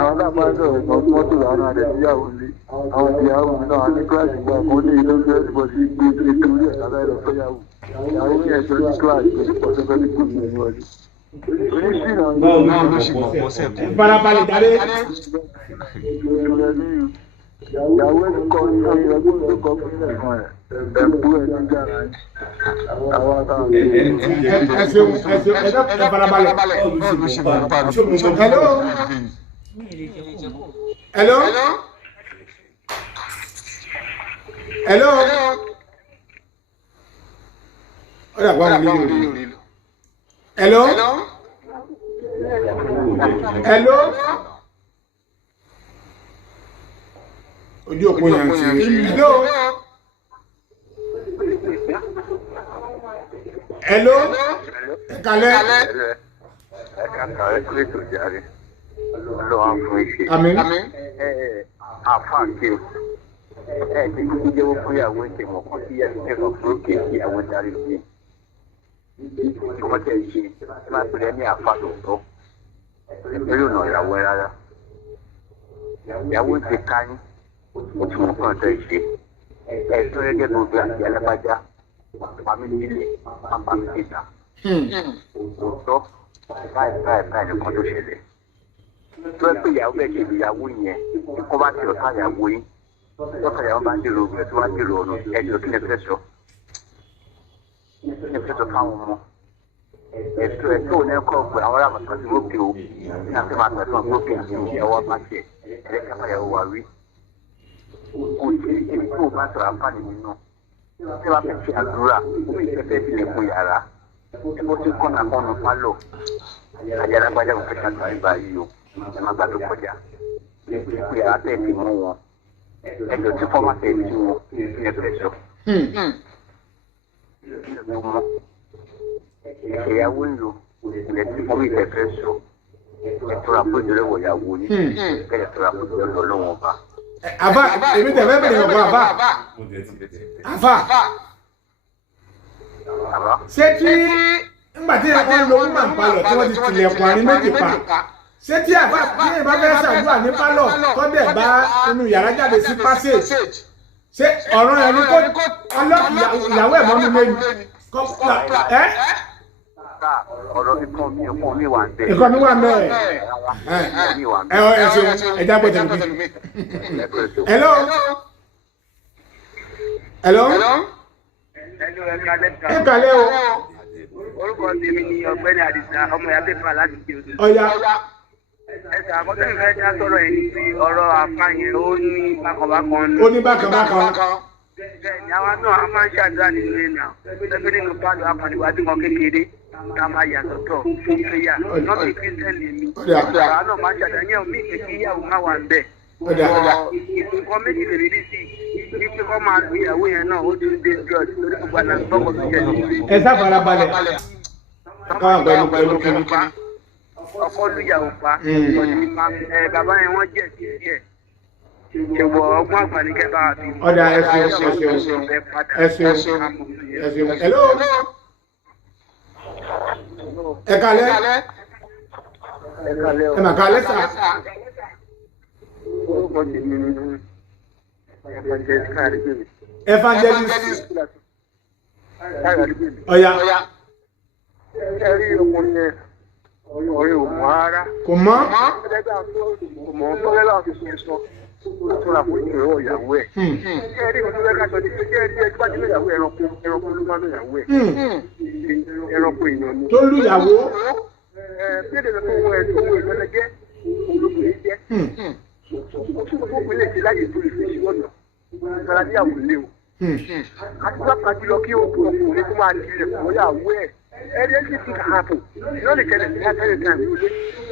àwọn náà bá sọ̀rọ̀ ìgbọ́n mọ́tò làwọn náà lè níyàwó lé àwọn ìyàwó mi náà ní kíláàsì gbà kó ní ilé oúnjẹ ìbọ̀dí gbé nítorí ẹ̀ lábẹ́ lọ fẹ́yàwó ìyàwó mi ẹ̀jọ́ ní kíláàsì pọ̀sẹ̀ fẹ́ ní kúrò ní ìwọlé. báwo ló ṣe mọ̀ pọ́sẹ̀ kù. ìfarabalẹ̀ jáde. ìyàwó ẹ̀ kọ́ ní ẹgbẹ́ tó kọ́ fún ilẹ̀ fún ẹ̀ ẹ̀kú ẹ̀ ní jára àwọn àtàwọn ẹ ṣeun ẹ farabalẹ̀. hello. hello. hello. ó dà gbọ́ àwọn onílé òní. hello. hello. ojú òpó yẹn ti hello. hello. ẹ kálẹ́. àmín. àfáàkì ti kúkú jẹ́wọ́ fún ìyàwó ìtẹ̀wọ̀n kan sí ẹ̀fọ́ fún òkè ìyàwó darí sí ọmọ tẹ̀ ṣe máa pèrè ní àfáàtòtọ́ ìpínlẹ̀ ọ̀nà ìyàwó ẹ̀ rárá ìyàwó ti káyín ó ti mọ̀ fún ọ̀tọ̀ ìṣe ẹ̀ẹ́dọ́ gẹ́gẹ́ bí obìnrin àti alágbájá pàmí nílé pàmí níta òótọ́ báyìí nìkan tó ṣẹlẹ̀ tó ẹ pé ìyàwó bẹ́ẹ̀ ṣe ìyàwó yẹn kó bá ti ọ̀tá ìyàwó yín lọ́tà ìyàwó bá ń dèrò obìnrin tó wá dèrò ọ̀nà ẹ̀jọ̀ kí ni ẹ fẹ́ sọ fáwọn ọmọ ẹ̀tọ́ ní ẹ̀kọ́ ọ̀gbìn àwọn ará àmọ̀tán ti rókè o ní àti máa tẹ̀sán rókè ní ìyàwó bá tiẹ̀ ẹ̀rẹ́kẹ́fà ìyàwó wa rí kò sí ibi tí o bá sọ̀rọ̀ àǹfààní nínú tí wàá fẹ́ ṣe àdúrà omi ìfẹ́fẹ́ tilẹ̀kùn yàrá ẹ̀kọ́ tí kọ́nà kọ́nù pálọ̀ àyàrá gbájà kò fẹ́ ṣàtúnṣe báyìí o ẹ̀ má gbàdúrà kọjá ìpè yàrá tẹ̀ ti mú wọn ẹ̀jọ̀ tí fọ́mà tẹ̀ ti wọn ní ẹ̀fẹ́ sọ. ìyàwó ń lo ilẹ̀ tí fọ́mà ìfẹ́fẹ́ sọ ẹ̀tọ́ra àforíjì lọ́wọ́ ìyàwó yín kẹ́lẹ̀ tọ́ra àforíjì lọ́wọ́ Ọlọ́run ọba. àbá èmi tẹ̀ fẹ́ bẹ̀rẹ̀ ọ̀gbọ́n àbá ṣé tí ńgbà tí wọ́n lo woman palọ̀ tí wọ́n ti tilẹ̀kùn àárín méjì pa ṣé tí àbá tí èèyàn bá fẹ́ ṣàdúrà ní pálọ̀ tọ́dẹ̀ bá inú yàrá jáde sí passage ṣé ọ̀rọ̀ ẹni kó ìyàwó ẹ̀ mọ́ mi lẹ́nu ẹ́. ọ̀rọ̀ ikọ̀ mi wà ń bẹ̀. ikọ̀ mi wà ń bẹ̀. ẹ ṣeun ẹja gbọ́dọ̀ mi. hello. ẹ kàlẹ́ o. orúkọ tèmi ni ọ̀gbẹ́ni Àdìsá ọmọ ìyá pépà láti ṣe òde. ọ̀ya. ẹ̀sà àkọ́tẹ́ mi fẹ́ dá sọ̀rọ̀ ẹ̀ ní ti ọ̀rọ̀ àfààyàn ó ní bákanbákan. ó ní bákanbákan. bẹ́ẹ̀ni àwa náà a máa ń ṣàdúrà nínú ilé náà pẹ́pẹ́ nínú pálọ̀ akọ̀nìwájú kan kékeré ká máa yàtọ̀tọ̀ fún péyà náà bí kírísítẹ́nì mi. àwa náà máa ń ṣàdúrà yẹn omi ìpèkí ìyàwó máa wà ń bẹ̀. nǹkan méjì lè rí sí i pé kọ́ máa lu ìyàwó yẹn náà ó ti ń dé drug lórí gbogbo àná tọ́kọ̀ tó yẹ ní. ẹ sáfara balẹ̀ káwọn pẹ̀lú kìnnì. ọkọ lùyàwó pa bàbá yẹn wọ́n jẹ̀ sí díẹ̀ ṣùgbọ́n ọgbọ́n àgbà ní kẹta àti. ọ̀dà ẹ̀sìn. hello. ẹ kálẹ́. ẹ mà kálẹ́ sà. evangelist. ọ̀ya. ẹ rí ọkùnrin yẹn ọ̀rẹ́ ò mọ́ ara. kò mọ́. kò mọ́ tọ́lẹ́ láti fi sọ tó ra fún ìrọ̀ ìyàwó ẹ̀. ẹ rí ọdún rẹ̀ ká sọ ní pé ẹ rí ẹgbẹ́ bájú ìyàwó ẹranko ló máa ń ìyàwó ẹ̀. ẹranko èèyàn ni. tó lu ìyàwó. péde lọ fún ohun ìgbẹ́lẹ̀ jẹ́ olóògbé jẹ́. ó tún fún ìpínlẹ̀ èdè láyé tó ìfẹ́ sí ọ̀nà ìgbàlá níyàwó lé o. àti pápá jùlọ kí ọkùnrin kó máa di ilẹ̀ fún ìyàwó ẹ̀. Anything can happen. You know the kind of thing that time.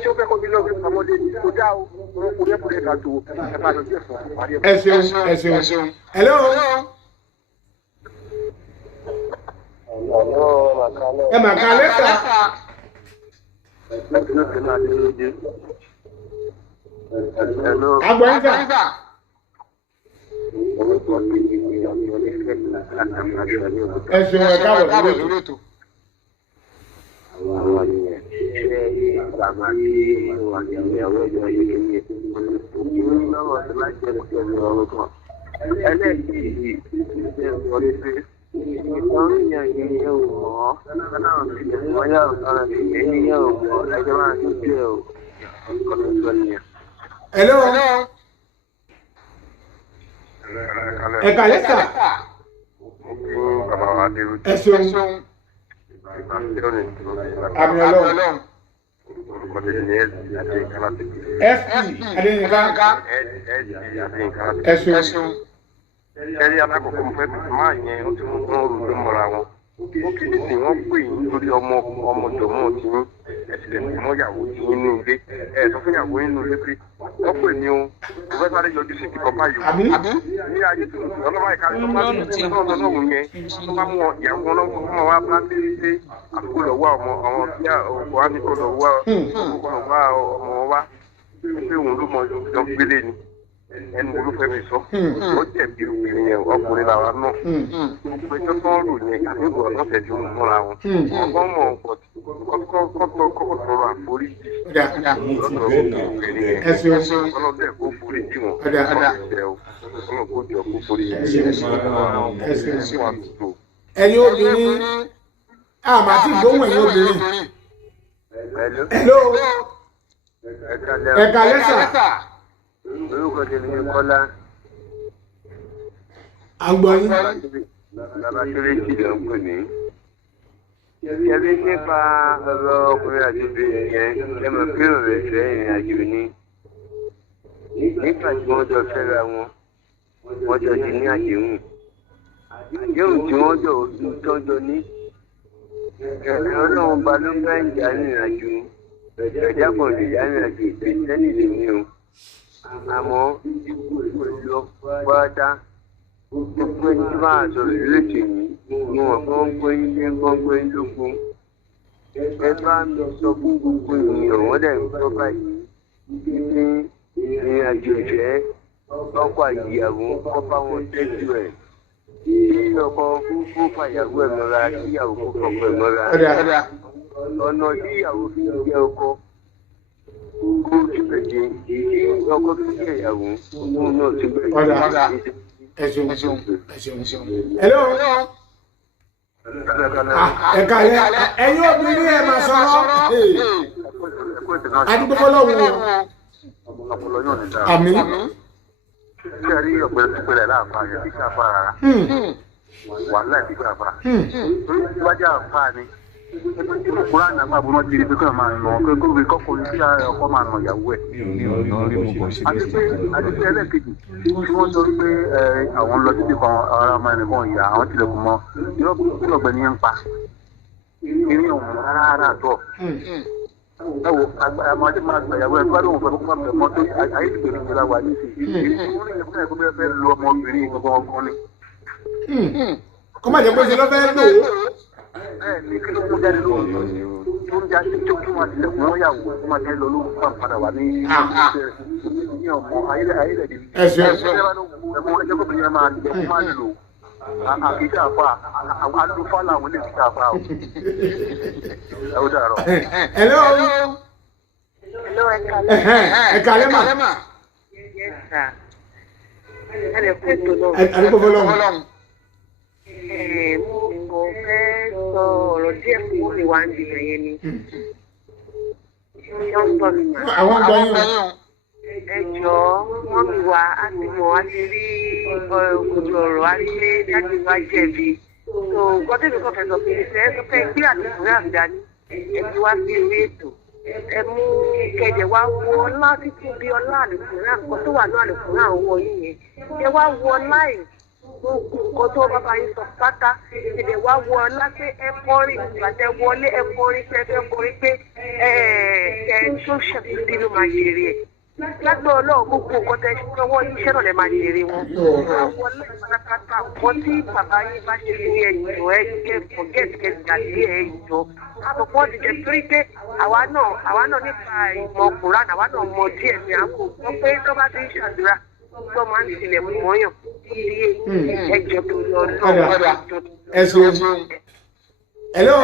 Tí o fẹ́ kó bí lọ́ọ̀bì pamọ́dé kò dá o, kò yẹ kó lè ka tó o, ẹ máa lọ sí ẹ̀fọ́. ẹ ṣeun. Hello. ẹ mà ká lẹ́sà. agbọ̀n sà. ẹ ṣeun ẹ káwọ̀ lórí ètò. Àwọn ènìyàn ṣe bàbá tí wà ní ìyàwó ẹ̀jọ́ yìí ní ìlú lọ́wọ́ tó láti jẹ́ pẹ̀lú ọ̀rọ̀ kan. Ẹlẹ́ẹ̀kejì ṣe wọlé pé ìtọ́rù yẹn yìí yóò mọ̀ ọ́. Náà fi wọ́n yà ọ̀sán èyí yóò mọ̀ ẹjọ́ máa ń ṣe ò ọ̀kọ̀tọ̀ tó nìyẹn. Hello. Ẹ kàlẹ́ sà. Ẹ ṣeun. Àmì Ọlọ́run. FP Adéyínká. Ẹ ṣeun. Ẹ̀rí alákọ̀ọ́kọ́ mo fẹ́ fi máa yẹn ó ti mú wọn rú ló mọ́ra wọn. Ó kéde tí wọ́n pè yín lórí ọmọ jọ̀mọ́ tí yín ẹ̀sìn lè mọ́ ìyàwó tí yín ní ilé. Ẹ̀ sọ fún ìyàwó yín ní ilé pé wọ́n pè mí o. Mo fẹ́ sáré yọjú sí kíkọ́ báyìí o. Ní ayé tó ọlọ́wọ́ ìka tó bá ti ti ọ̀dọ́ náà wù yẹn tó bá mú ìyàwó ọlọ́wọ́ fún wa bá ti ṣe àkókò lọ́wọ́ àwọn tí ọkọ̀ á ní kó lọ́wọ́ ọmọ wa pé òun ló mọ ìjọ gbélé ni. Ẹnu olúfẹ́ mi sọ ó jẹ̀bi obìnrin yẹn ọkùnrin làwa náà gbogbo ẹjọ́ tó ń rò yẹn àníbọ̀ náà fẹ́ ju múra wọn ọgbọ́n mọ̀ kọ́kọ́ tọrọ àforíjì lọ́dọ̀ obìnrin yẹn ọlọ́dẹ kó foríjì wọn ọlọ́dẹ kó jọ kó foríjì wọn. ẹ̀yin obìnrin àmà tí gbóhùn ẹ̀yin obìnrin. Hello. ẹ̀ka lẹ́sà. Orúkọ tèmi ni Kọ́lá. Àgbọ̀yìn. Bàbá Kérésì ló ń pè mí. Ṣebí nípa ọ̀rọ̀ ọkùnrin àti obìnrin yẹn, ẹ mọ̀ pé ọ̀rẹ́ ìfẹ́ ìrìn àjò ni. Nígbà tí wọ́n jọ fẹ́ra wọn, wọ́n jọ ti ní àdéhùn. Àdéhùn tí wọ́n jọ tọ́jọ ní. Ẹ̀rọ Ọlọ́run ba ló fẹ́ ń jà ní ìrìn àjò. Ẹ̀dá kan lè jà ní ìrìn àjò ìgbésẹ́nì lèmi o. Àmọ́ ìlú pátá gbogbo ẹni tí máa sọ̀rọ̀ lóde yìí ni wọ́n kọ́ ń gbé ilé gbọ́ngbé lógún ẹ bá mi sọ fún gbogbo ènìyàn wọ́n dẹ̀ ń gbọ́ báyìí ní ìrìn àjò jẹ́ ọkọ àyàwó kọ́ bá wọn tẹ́jú ẹ̀ kí ọkọ kó fàyàwó ẹ̀ mọ́ra kí ìyàwó kó fọkọ ẹ̀ mọ́ra ọ̀nà tí ìyàwó fi jẹ́ ọkọ kó túbẹ̀ jẹ́ ọkọ tó jẹ́ ìyàwó kó náà túbẹ̀ jẹ́. ẹ ṣeun. hello. ẹ̀ka ẹ̀yin obìnrin ẹ̀ máa sọ̀rọ̀ adúgbò fọlọ́wọ́ àmín. ṣé ẹ rí ọ̀pẹ̀lẹ̀ láàfà yẹn bí káfà rárá wàhálà bí káfà torí wájà àfà ni ẹgbẹ́ kúrò àná àgbà bọ́n ti rí pé kọ́ máa nà kókòrò kọ́kọ́ sí ọkọ máa nà ìyàwó ẹ̀. àti pé ẹlẹ́ẹ̀kejì tí wọ́n sọ pé àwọn lọ títí kan ara ọmọ ẹnì kan ìyá àwọn tilẹ̀kùn mọ́ ìrọ̀gbẹ́ni yẹn ń pa ìrìn òun rárá tọ̀. ẹ wo àmọ́dé máa gba ìyàwó ẹ̀ gbádùn òun fẹ́ kó máa bẹ̀ mọ́ tó ayé ìgbèrè ìjọba wà ní ìsìn ìwúrí ẹ̀kọ́ ẹ̀kọ́ bẹ́ẹ̀ fẹ́ lu ọmọbìnrin gbọ́ngàn ọgbọ́n ni. kọ́ máa jẹ́ pé ṣe ló fẹ́ lò ó. bẹ́ẹ̀ ni kí ló mú jáde lóhùn tó ń jáde tó kí wọ́n tilẹ̀kùn wọ́n yàwó tó máa jẹ́ lọ lóhùn fún àpàdà wà ní ní ọmọ ayélujáde. ẹ̀sùn ẹjọ́ kò bìnrin máa tilẹ̀kùn máa lò àkíkà àfà àlùfà làwọn lè fi àfà o. ẹ ó dàrọ. hello. ẹ̀ka lẹ́mà. adúgbò fọlọ́wọ́. mo fẹ́ sọ ọ̀rọ̀ díẹ̀ fún mi wá ń dìbò yẹn ni. àwọn ń gbọ́ yín o. ẹ jọ̀ọ́ wọ́n mi wá á ti mọ̀ á ti rí ojú ọ̀rọ̀ á rí pé dájú bá jẹ̀bi. tó gbọ́dọ̀ mi kàn fẹ́ sọ pé ìfẹ́ tó fẹ́ gbé àtìkúrẹ́ àbídájú ẹ ti wá sí orí ètò. ẹ mú kẹjẹ wá wo ọlá títí bí ọlá àlùkùnrin àkọ́ tó wà ní àlùkùnrin àwọn ọwọ́ yìí yẹn. ẹ wá wo ọlá yìí nǹkan tó bàbá yín sọ pátá ìdè wá wọ láti ẹ̀kọ́rí ìgbàdẹ wọlé ẹ̀kọ́rí pé ẹ̀kọ́rí pé tó ṣàkóso ló máa jèrè ẹ̀ lágbẹ́ ọlọ́run gbogbo nǹkan tẹ ṣọwọ́ iṣẹ́ náà lè máa jèrè wọn. wọlé pátápátá wọn tí bàbá yín bá ṣe ní ẹ̀jọ̀ ẹ̀ jẹ́ fọ̀gẹ́tìkẹ́tì àti ẹ̀jọ̀ àpòpọ̀ ti jẹ́ torí pé àwa náà nípa ìmọ̀ Kùránì àwa náà mọ díẹ̀ ní àpò wọn pé tó bá ti ń ṣàdúrà tó máa ń tilẹ̀ mọ́yàn ẹjọ́ tó lọ lọ́wọ́. ẹ̀sùn. hello.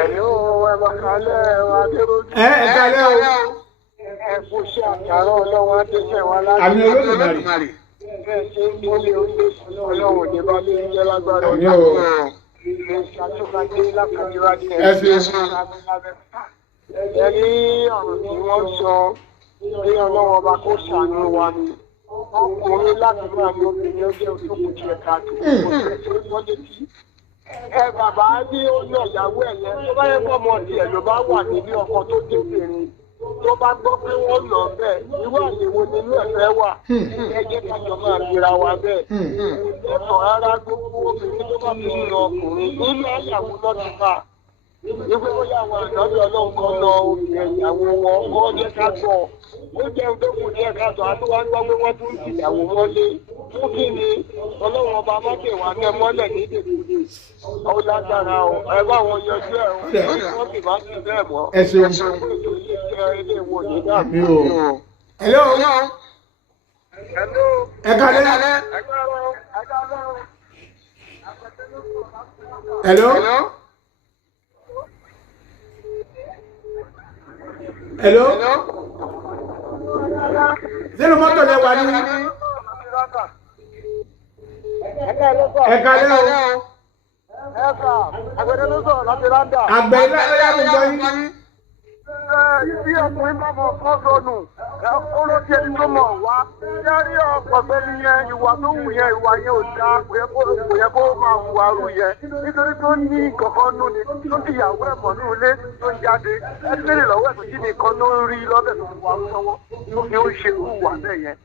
ẹ̀lú ẹ̀mọ̀ kalẹ̀ wa dérò. kalẹ̀ o. ẹ kú sí àtàrà ọlọ́wọ́ adéṣẹ́ wa láti. àmì Olódùmarè. bẹ́ẹ̀ ṣe ń múlẹ̀ oúnjẹ ọlọ́wọ́ ní bá lè jẹ́ lágbára àmì o. ilé ìṣàtúnkàdé lákàtúrà ní ẹ̀sùn. ẹ ní ọ̀rọ̀ tí wọ́n sọ ní ọlọ́wọ́ ọba kó ṣàánú wa ni ọkùnrin láti máa ní obìnrin ó jẹ́ òṣùpù tí ẹ ká tó wọ́n lè fi. ẹ bàbá ní ó yọ ìyàwó ẹ̀ yẹn tó bá yẹ kó ọmọ tiẹ̀ ló bá wà nílé ọkọ tó dé obìnrin tó bá gbọ́ pé wọ́n lọ bẹ́ẹ̀ irú àyẹ̀wò nínú ẹ̀fẹ́ wà ẹ jẹ́ ká jọ máa fira wa bẹ́ẹ̀. ẹ̀tọ́ rárá gbogbo obìnrin tó bá fi ń lọ ọkùnrin nínú àyàwó lọ́dún ká nígbà bóyá àwọn ànábì ọlọ́run kan lọ obìnrin ìyàwó wọn kọ́ jẹ́ ká gbọ́ ó jẹun tó kù díẹ̀ ká sọ àti wọ́n gbọ́ pé wọ́n tún ti ìyàwó mọ́lé fún kí ni ọlọ́run ọba mákèwà tẹ mọ́lẹ̀ ní ìdèkùdè ó lágbára o ẹ bá wọn yọjú ẹ o wọ́n sì bá ti bẹ́ẹ̀ mọ́ ẹ ṣeun. ilé ìwò nígbà. àmì o. hello. ẹ̀ka lẹ́yìn. hello. hello. sínú mọ́tò lẹ wà ní. ẹ̀ka lẹ́ o. àgbẹ̀dẹ ló sọ̀rọ̀ láti ráńdà. àgbẹ̀ ilé ẹ̀yà mi gbọ́ yín. bí ọkùnrin bá mọ̀ kọ́ sọnù ó ló ti ẹni tó mọ̀ wá. yẹ́rí ọ̀pọ̀gbẹ́ni yẹn ìwà tó wù yẹn ìwà yẹn ò dáa kò yẹ kó máa hùwà rú yẹn nítorí tó ní kọ̀ọ̀kan nù ni tó ti yàwó ẹ̀mọ́ nínú ilé tó ń jáde ẹgbẹ́rẹ́ lọ́wọ́ ẹ̀ tó jí nìkan ló ń rí lọ́bẹ̀ tó wà lọ́wọ́ tó fi ó ṣe irú wà bẹ́ẹ̀ yẹn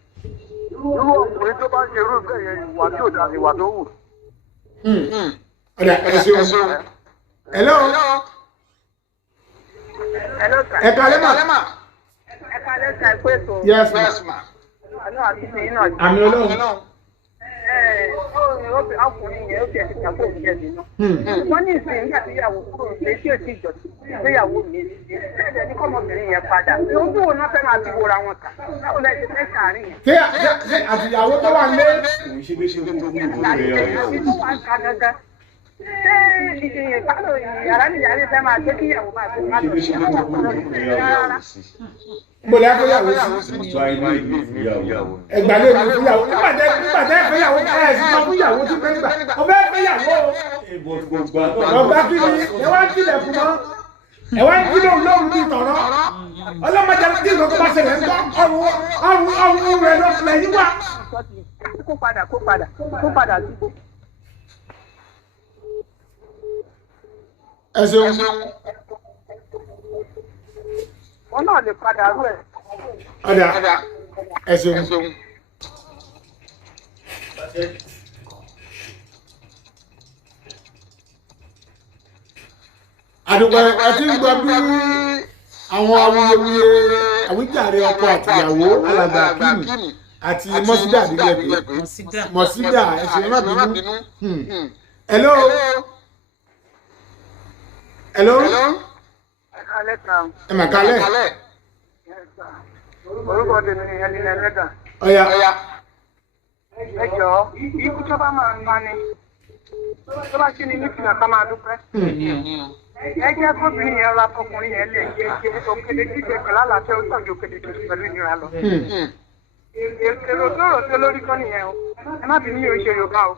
irú ọkùnrin tó bá ṣe irú bẹ́ẹ̀ yẹn ìwà tí ò dáa ìwà tó wù. ọ̀dà ẹ ṣeun. hello. ẹ̀ka lẹ́mà. ẹ̀ka lẹ́sà ẹ̀kọ́ ètò. yes ma. àánú àti ìyìn náà. àmì Ọlọ́run. ọkùnrin yẹn ó ti ẹ̀sìn ìyàwó mi jẹ̀bi náà. wọ́n ní ìsìn nígbà tí ìyàwó kúrò ṣe tí ò tí ì jọ̀tí ìgbéyàwó mi ẹ̀ẹ́dẹ̀ ní kọ́mọbìnrin yẹn padà. ojú wo náà fẹ́ máa fi wòra wọn kà báwo lẹ ṣe fẹ́ sàárín yẹn. ṣé àtìyàwó tó wà lé. àti tó wà ń ka gangan. ṣé ìpàdé yàrá nìyàrá fẹ́ máa gbé kíyàwó máa tó máa tó rárá. mo lè fẹ́yàwó sí. ẹgbàlẹ́ mi fúyàwó nígbà tẹ́ fẹ́yàwó ẹ̀ sì sọ fúyàwó tí fẹ́ gbà ọbẹ̀ fẹ́yàwó. ọgbà kí ni ẹ wá ń tilẹ̀ fún mọ́ ẹ wá ń tilẹ̀ lóhùn ní ìtọ̀rọ̀ ọlọ́mọdé tí ìlú tó bá ṣẹlẹ̀ ń gbọ́ ọrùn rẹ̀ ló filẹ̀ yín wá. kó padà síbò. ẹ ṣeun. wọn náà lè padà rú ẹ. ọ̀dà ẹ ṣeun. àdùgbò ẹ ti ń gbọ́ bí àwọn awuyewuye àwíjàre ọkọ àtìyàwó alàgbà Akeem àti mọ́sídà àdìgbẹ́ pé mọ́sídà ẹ̀sìn má bínú. hello. ẹ mà kálẹ̀. orúkọ tèmi ni ẹni ẹlẹ́dà. ọ̀yà. ẹ jọ̀ọ́ ikú tó bá máa ń pa ni tó bá ṣe ni ní fìlà ká máa dúpẹ́. ẹ jẹ́ kóbìnrin yẹn ra fọkùnrin yẹn lè jẹ́ òkèlè jíjẹ pẹ̀lú àlàáfíà ó sàn ju òkèlè tó pẹ̀lú ìnira lọ. èrò tó rò tó lórí kọ́ nìyẹn o ẹ má bínú yóò ṣe Yorùbá o.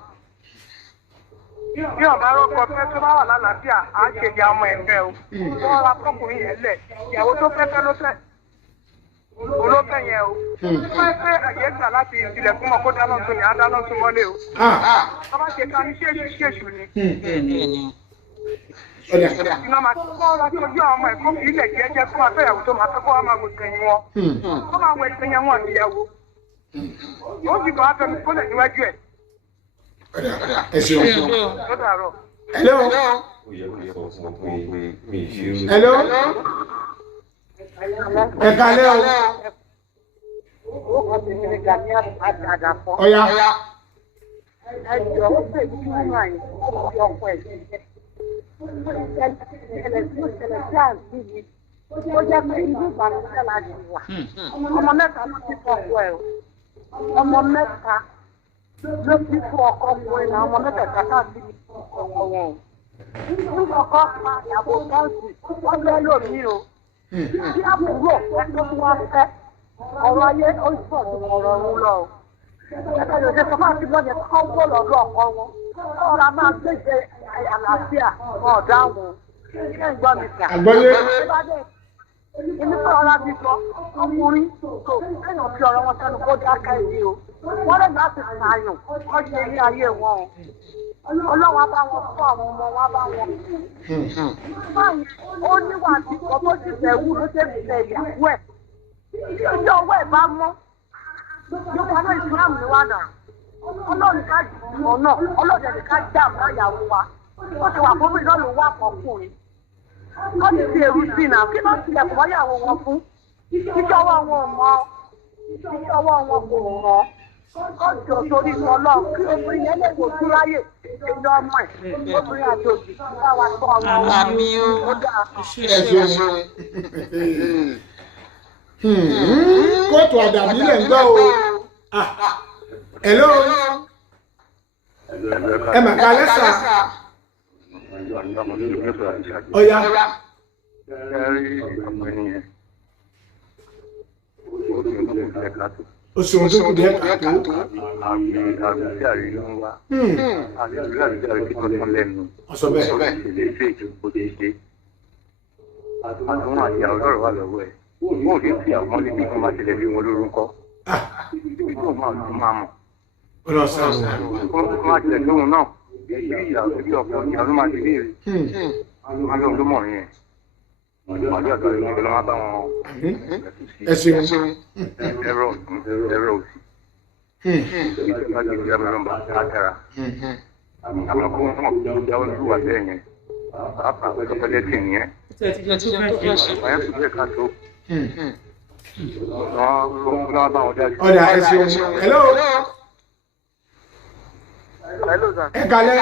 bí ọba rọpò fẹ́ tó bá wà lálàáfíà á ṣe ìyá ọmọ ẹ̀fẹ́ o. wọ́n ra fọkùnrin yẹn lẹ̀ ìyàwó tó fẹ́ ló fẹ́ olófẹ́ yẹn o. wọ́n fẹ́ ẹ̀yẹ́ gbà láti tilẹ̀kùn mọ̀ kó dáná sun ni á dáná sun mọ́lé o. ọba ṣe ká ní ṣéṣù ni. Iná máa kọ́ ọ́ tọ́jú àwọn ọmọ ẹ̀kọ́ fi ilẹ̀ jẹ́jẹ́ fún afẹ́yàwó tó máa fẹ́ kó wá máa wò sẹ́yìn wọn. Kó máa wọ ẹsẹ̀ yẹn wọn ìyàwó. Ó sì kọ́ afẹ́mi kólẹ̀ níwájú ẹ̀. ẹ ṣeun. Ó dàrọ̀. hello. hello. ẹ kálẹ́ o. Ó kọ́ sí mi ní Gani Àdàfọ́. ọ̀yà. Ẹ jọ ó pè ní ìwà yìí ó fi ọkọ ẹ̀ sí. Ìṣẹ̀lẹ̀ sí àǹtí mi. Ó jẹ́ pé inú ìbànújẹ́ la ti wà. Ọmọ mẹ́ta ló ti fọ́ ọkọ ẹ̀ o. Ọmọ mẹ́ta ló ti fọ́ ọkọ ọkùnrin náà. Ọmọ mẹ́tẹ̀ẹ̀ta káàkiri ọkọ wọn o. Nígbà ọkọ pa ìyàwó pọ́ǹsì, wọ́n lé lómi o. Bí àbúrò ẹgbẹ́ tó wá fẹ́, ọ̀rọ̀ ayé ó sọ̀ ju ọ̀rọ̀ ọ̀run lọ o. Ẹgbẹ́ yóò ṣe sọ fún àti wọ́n yẹn kọ́ wó lọ́dọ̀ ọkọ wọn. Ọ̀rọ̀ a máa gbégbé àlàáfíà wọn ọ̀dà wọn. Ṣé ń gbọ́ mi kà? àgbọ́yé. Èmi fún ọ̀rọ̀ bí sọ, ọkùnrin tó ẹ̀yàn fi ọ̀rọ̀ wọn sẹ́nu kó dáká èyí o. Wọ́n lè láti ṣàyàn kọ́ ṣe ní ayé wọn o. Ọlọ́run á bá wọn fún àwọn ọmọ wọn á bá wọn. Báyìí ó níwà tí ọmọ sì fẹ́ wú ló ṣe fi fẹ́ ìyàwó ẹ̀. Tí ojú owó ẹ̀ bá mọ́, yóò wá náà ìsìlámù ní wà náà. Ọlọ́run ká jù ọ́ náà, ọlọ́run ká jà mọ́ ìyàwó wa. Ó ti wà fún mi lọ́lọ́ wà fọkùnrin. Wọ́n ti fi èrú sí náà, kí ló ti lẹ̀kùn mọ́yàwó wọn fún? Ìjọwọ́ wọn ò mọ́, ìjọwọ́ wọn kò mọ́. Kọ́jọ torí ọlọ́run kí obìnrin yẹn lè wojú láyè ìṣèjọ ọmọ ẹ̀. Obìnrin àti òjì bá wa tọ́ ọmọ wọn. Ó dáa. ẹ ṣeun. kóòtù àdàbí lẹ̀ ń gbọ́ o. hello. ẹ mà ká lẹ́sà. ọ̀yà. o ṣeun tó kù díẹ̀ káàtó. ọ̀sọ̀ bẹ́ẹ̀. àwọn àti àwọn ọlọ́rọ̀ wà lọ́wọ́ ẹ̀ wọ́n ò ní fi àwọn ọmọdé bí wọ́n máa tẹ̀lé bí wọn lórúkọ. ìgbó máa mọ̀. ó lọ sí àwọn. wọ́n máa tẹ̀lé lóhun náà bí ìyàwó bí ọ̀pọ̀ ìyàwó ló máa ti rí rè. wọ́n lóhun ló mọ̀ yẹn. màdúrà tó lè lọ́wọ́ máa bá wọn. ẹ ṣeun. ẹ̀rọ òsì. ìjọba ti di abẹ́rẹ́ nọ́mbà látara. àmọ́ kó wọ́n mọ̀ kó jáwọ́ lórí wà bẹ́ẹ̀ yẹn. pàápàá pé kọ́kọ́lẹ́ tì nìyẹn. ọ̀dà ẹ ṣeun. hello. Hello, sir. ẹ kalẹ́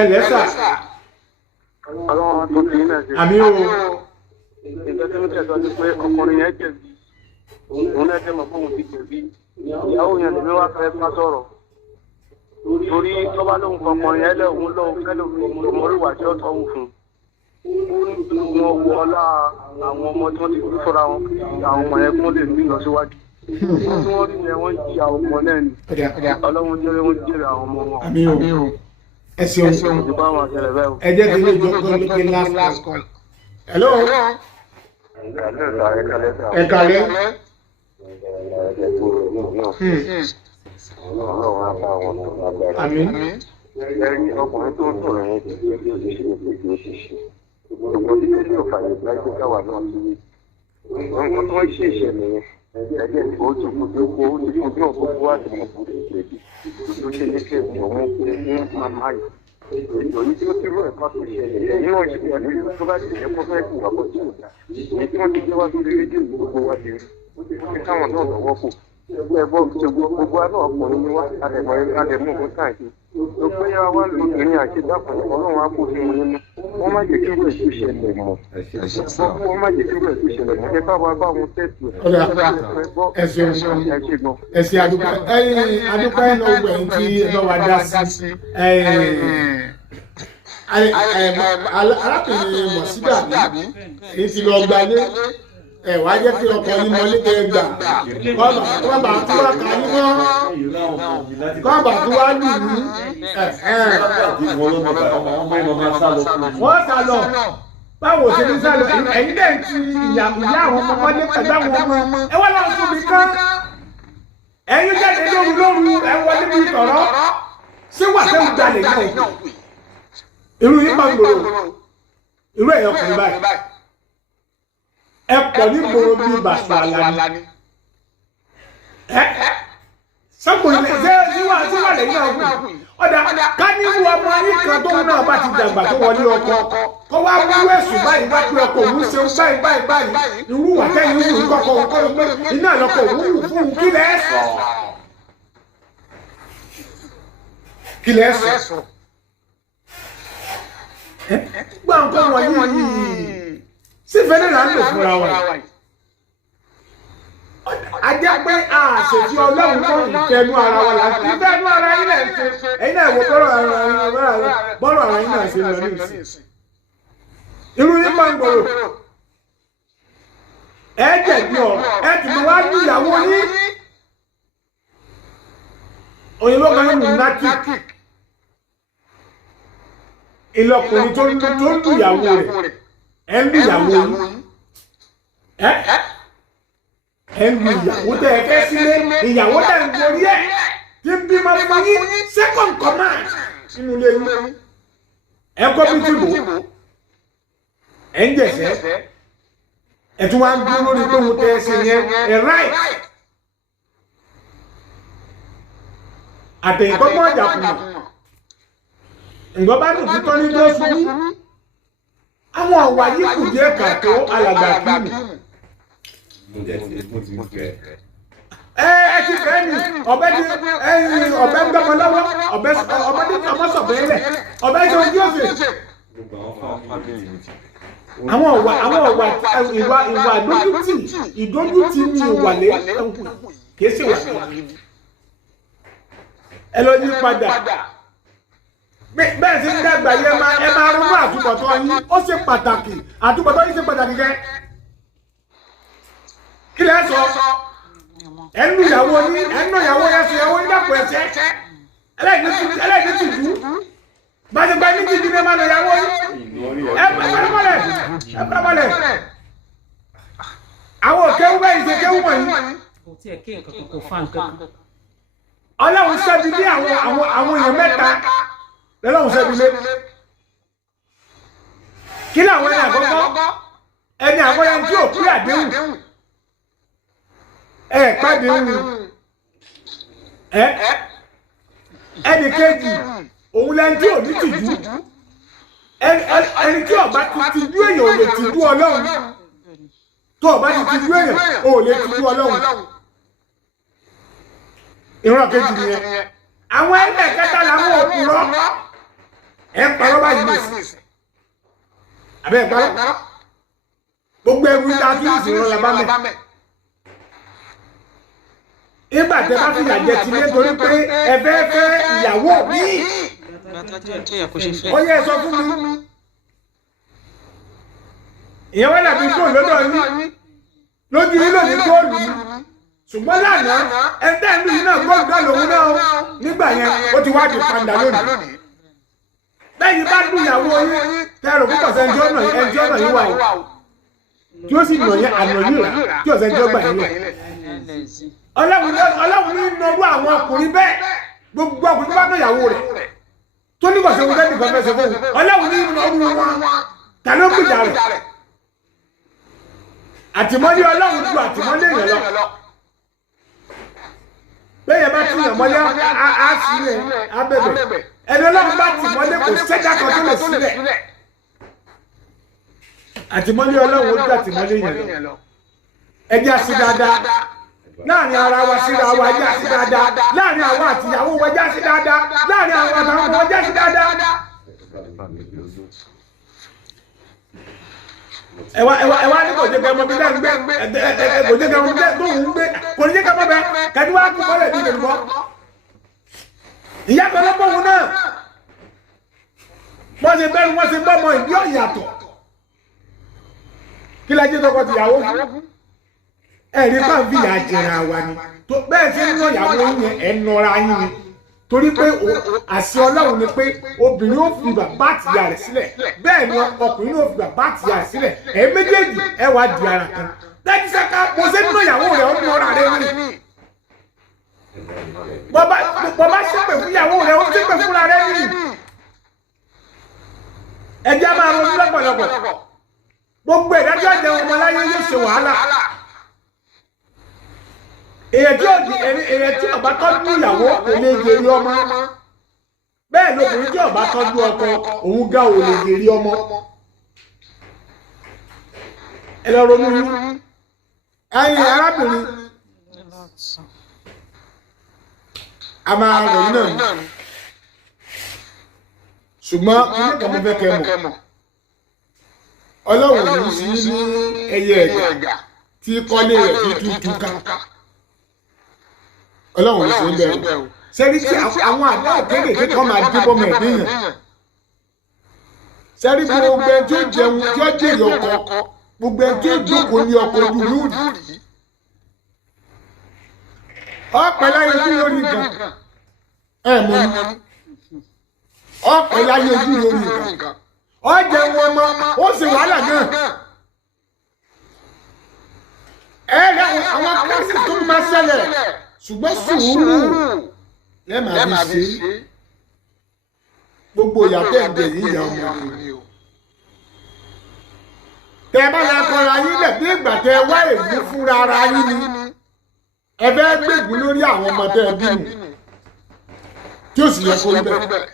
ẹ lẹ́sà Ọlọ́run tó ti yín náà ṣe. àmì o Ìjọ tí mo tẹ̀sọ́ ni pé ọkùnrin yẹn jẹ̀bi. Òun náà jẹ́ mọ̀ fóun ti jẹ̀bi. Ìyàwó yẹn ló wá fẹ́ bá sọ̀rọ̀. Torí tọ́ba lóhun kọkùnrin yẹn lẹ́hùn lóhun kẹ́lòmí mọ̀ríwà tí ó tọ́wù fún. Wọ́n wọ ọlá àwọn ọmọ tí wọ́n ti fi fọ́ra wọn àwọn ọmọ yẹn kún lè ní ìlọsíwájú. Tí wọ́n rí yẹn wọ́n jí àwọn ọmọ náà ni. Ọlọ́run jẹ́rẹ́ wọ́n jẹ́rẹ́ àwọn ọmọ wọn. àmì o ẹ ṣeun Ìjọba àwọn àṣẹlẹ̀ bẹ́ẹ̀ o. ẹ jẹ́ kí ilé ìjọba lókè last call. hello ẹ kalẹ́ àmì Ẹni ọkùnrin tó ń sọ̀rọ̀ yẹn ti ṣe bí ó ti ṣe ètò ìṣiṣẹ́. Ṣùgbọ́n tí ó yóò fàyè láti káwà náà sí nǹkan tó ń ṣe ìṣẹ̀lẹ̀ yẹn. Ẹgbẹ́ tí ó ti kú tó kó ó ti kú bí ọ̀pọ̀ kó wá sí ọ̀pọ̀ ìṣẹ̀lẹ̀ tó ṣe ní kí ẹ̀sìn ọ̀hún fún màmá yìí. Ètò yìí tí ó ti rú ẹ̀kọ́ tó ṣẹlẹ̀ yẹn nínú ìṣẹ̀lẹ̀ nílùú tó bá ti ẹ̀kọ́ fẹ́ kú àbọ̀ tí ò dá. Èyí tí wọ́n ti gbé wá sí rédíò gbogbo wa ti rí. Ó ti káwọn náà lọ́wọ́ kù. Ẹgbọ́n gbogbo àná ọkùnrin ni wá àdẹ̀mú ògùn káàkiri. Gbogbo yà wá lóbìnrin àti dákùn ọlọ́run á kó fún wọn nínú. Wọ́n má jẹ́ kí irú ètò ìṣẹ̀lẹ̀ mọ̀. Wọ́n má jẹ́ kí irú ètò ìṣẹ̀lẹ̀ mọ̀. Ẹ bá wa bá wọn tẹ̀sí. ẹ ṣeun ẹ ṣe adúpẹ́ adúpẹ́ náà gbẹ̀yìn tí ẹ bá wa dá sí arákùnrin mọ̀sídà bí èyí ti lọ gbalé ẹ wá jẹ́ kí ọkọ yín mọ́lé tẹ́ ẹ gbà kọ́ bá tó wá kà ní mọ́ kọ́ bá tó wá lù ní wọ́n sá lọ báwo ṣe ní sá lọ ẹ̀yin dẹ̀ ti ìyá àwọn ọmọ mọ́lé pẹ̀lú àwọn ọmọ ẹ wá lọ́wọ́ sóbi kán ẹ̀yin jáde lóru ẹ wọlé bí tọ̀rọ̀ ṣé wà tẹ́ ń jalè náà irú yín máa ń gbòòrò irú ẹ̀yọ́ ọkùnrin báyìí ẹ pọ̀ ní gbòòrò bíi bàṣọ àlàní sọ́kùnrin síwà lẹ́yìn náà kù ọ̀dà ká ní irú ọmọ yín kan tóun náà bá ti dàgbà tó wọlé ọkọ kó wá wúrú ẹ̀sùn báyìí wá pé ọkọ òun ṣeun báyìí irú wà tẹ́yìn wù ní kọ́kọ́ òun kọ́ ló pé iná lọ́kọ̀ òun wù fún un kí lẹ́ sọ gbọ́ nǹkan wọ̀nyí sífẹ́ náà ń lò fúnra wa ajẹ́ pé àṣetí ọlọ́run tó ìfẹ́nu ara wa là ń ìfẹ́nu ara yín náà ń ṣe ẹ̀yin náà wò bọ́rọ̀ ara yín náà ṣe lọ ní ìsìn irú yín máa ń gbòòrò ẹ jẹ̀bi ọ̀rọ̀ ẹ tún wá ní ìyàwó yín òyìnbó kan ní lunatic ìlọkùnrin tó ń lu ìyàwó rẹ̀ ẹ ń lu ìyàwó yín ẹ ń lu ìyàwó tẹ ẹ fẹ́ sílé ìyàwó tẹ ń gorí ẹ tí ń bímọ fún yín second command nínú ilé yín ẹ kọ́ bí tìbò ẹ ń jẹ̀sẹ̀ ẹ tún wá ń dúró lórí pé mo tẹ ẹ sí yẹn ẹ right àtẹ̀yìnkọ́gbọ́n ọjà kùnà ǹgbọ́n bá dùn títọ́ ní tó ṣubú àwọn ọ̀wà yìí kù díẹ̀ kàtó alàgbà kìíní. ẹ ti fẹ́ ni ọ̀bẹ ń gbọ́mọ lọ́wọ́ ọ̀bẹ sọ̀bẹ lẹ̀ ọ̀bẹ ṣe ojú òfè. àwọn ọ̀wà ìwà ìdójútì ni ìwà lé kìí ṣe wà ẹ lọ yí padà bẹ́ẹ̀ sí ń dàgbà yẹ ẹ máa ronú àtúbọ̀tán yín ó ṣe pàtàkì àtúbọ̀tán yín ṣe pàtàkì gẹ́ kí lẹ́ sọ ẹnu ìyàwó yín ẹnu ìyàwó yẹn ṣe ìyàwó yín dàpọ̀ ẹ̀ṣẹ́ ẹlẹ́yìn ti dùn gbàdúgbà ní ti dín ní ẹ̀ma ìyàwó yín ẹ pàrọ̀mọ́lẹ̀ àwọn òkèwú bẹ́ẹ̀ ṣe kéwú wọ̀nyí ọlọ́run ṣẹ́bi ní àwọn èèyàn mẹ́ta lọ́lọ́run ṣẹ́bi lé kí làwọn ẹni àkọ́kọ́ ẹni àkọ́kọ́ tí ò pé àdéhùn pàdéhùn ẹni kejì òun lẹni tí ò ní tìjú ẹni tí ọba ti tìjú èèyàn ò lè tìjú ọlọ́run tó ọba ti tìjú èèyàn ò lè tìjú ọlọ́run ìran kejì nìyẹn àwọn ẹlẹ́ẹ̀kẹta làwọn òpùrọ́ ẹ̀ ń parọ́ báyìí ní ìsìn àbẹ́ ẹ̀ parọ́ gbogbo ẹrù ìta tí ìsìn rọ̀ bá mẹ́ ìgbà tẹ bá fìyà jẹ ti lé torí pé ẹ fẹ́ fẹ́ ìyàwó mi ó yẹ sọ fún mi ìyẹn wọ́n dàbí fóònù lọ́dọ̀ yín lójú yín lòdì góòlù yín ṣùgbọ́n lánàá ẹgbẹ́ ìlú yìí náà góòlù náà lòun náà nígbà yẹn ó ti wá di pàǹdà lónìí lẹ́yìn bá dùn ìyàwó yín tẹ́rù púpọ̀ sẹ́ńjọ́ náà yín wà yìí tí ó sì nà yẹn àná yìí rà tí ọ̀sẹ̀ jọ́ gbà yín lẹ̀ ọlọ́run ní nọrú àwọn ọkùnrin bẹ́ẹ̀ gbogbo ọkùnrin tó bá tó ìyàwó rẹ̀ tó ní kọ̀sẹ̀ wọn lẹ́nu ìfẹ́ fẹ́ fún ọlọ́run ní nọrú wọn ta ló gbìjà rẹ̀ àtìmọ́lé ọlọ́run ju àtìmọ́lé yẹn lọ bẹ́ẹ̀ bá tún yàn mọ́lé á sílẹ̀ á bẹ̀bẹ̀ ẹni ọlọ́run bá tìmọ́lé kò sẹ́jà kan tó lè sílẹ̀ àtìmọ́lé ọlọ́run ó ju àtìmọ́lé yẹn lọ ẹ jẹ́ àṣì dáadáa láàrin ara wa síra wa ẹ jẹ́ àṣì dáadáa láàrin àwọn àtìyàwó wa ẹ jẹ́ àṣì dáadáa láàrin àwọn àtàwọn ọmọ ẹ jẹ́ àṣì dáadáa. ẹwà ní kò jẹ́ kẹ́ ọmọ bí lẹ́nu gbé kò jẹ́ kẹ́ ọmọ bí lẹ́nu tó ń gbé kò ní jẹ́ kẹ́ ọmọ bẹ kẹ́ni wàá kú kọ́lẹ̀ bí ìdèlú bọ́. ìyá kan lọ́pọ̀ òun náà wọ́n ṣe bẹ́ẹ̀ ni wọ́n ṣe bọ́ ọmọ ìdí ọ̀yàtọ̀ kí lẹ́jẹ́ tọkọ tìyàwó fún ẹ̀rí bá ń fìyà jẹra wa ni bẹ́ẹ̀ ṣe ń nà ìyàwó yẹn ẹ̀ nọra yín ni torí pé àṣẹ ọlọ́run ni pé obìnrin ó fi bàbá àtìyá rẹ̀ sílẹ̀ bẹ́ẹ̀ ni ọkùnrin ó fi bàbá àtìyá rẹ̀ sílẹ̀ ẹ̀ méjèèjì ẹ̀ wá di ara kan dájú sẹ́ka mo ṣe nínú ìyàwó rẹ̀ ó nọra rẹ̀ rí bọ́bá ṣépè fún ìyàwó rẹ̀ ó ṣépè fúnra rẹ̀ rí ẹ̀jẹ̀ máa ronú lọ́pọ̀lọpọ̀ gbogbo ìdájọ́ àjẹun ọmọláyé yóò ṣe wàhálà èyàn tí ọba tọ́jú ìyàwó kò lè gèrè ọmọ bẹ́ẹ̀ lóbìnrin tí ọba tọ́jú ọkọ òun gá ò lè gèrè ọmọ ẹ lọ ronú yín ẹ̀yin arábìnrin a máa rẹ̀ yín náà ni ṣùgbọ́n ilé kan mo fẹ́ kẹ́ mọ̀ ọlọ́run ní sí ní ẹyẹ ẹ̀gà tí kọ́lé rẹ̀ fi tútù ká ọlọ́run ló ṣe ń bẹ̀rù sẹ́rí tí àwọn àdá kéékèèké kan máa dé bọ́mọ ẹ̀dín yàn sẹ́rí gbogbo ẹni tí ó jẹun tí ó jèrè ọkọ gbogbo ẹni tí ó jókòó ní ọkọ ojú lóòdì ọ̀pẹ láyé ojú lórí nǹkan mọ̀ ní ọ̀pẹ láyé ojú lórí nǹkan ọ̀jẹ̀ wọn mọ ó sì wàhálà náà àwọn kíláàsì tó máa ṣẹlẹ̀ ṣùgbọ́n sùúrù lẹ́màá bí ṣe gbogbo ìyàtọ̀ ẹ̀jẹ̀ yìí ìyá ọmọ mi o. tẹ bá la kọra yín lẹ̀ bí ìgbà tẹ wá ègbú fúnra ara yín ni ẹ fẹ́ gbègbú lórí àwọn ọmọ tẹ bí nù tí ó sì yẹ kó rí bẹ́ẹ̀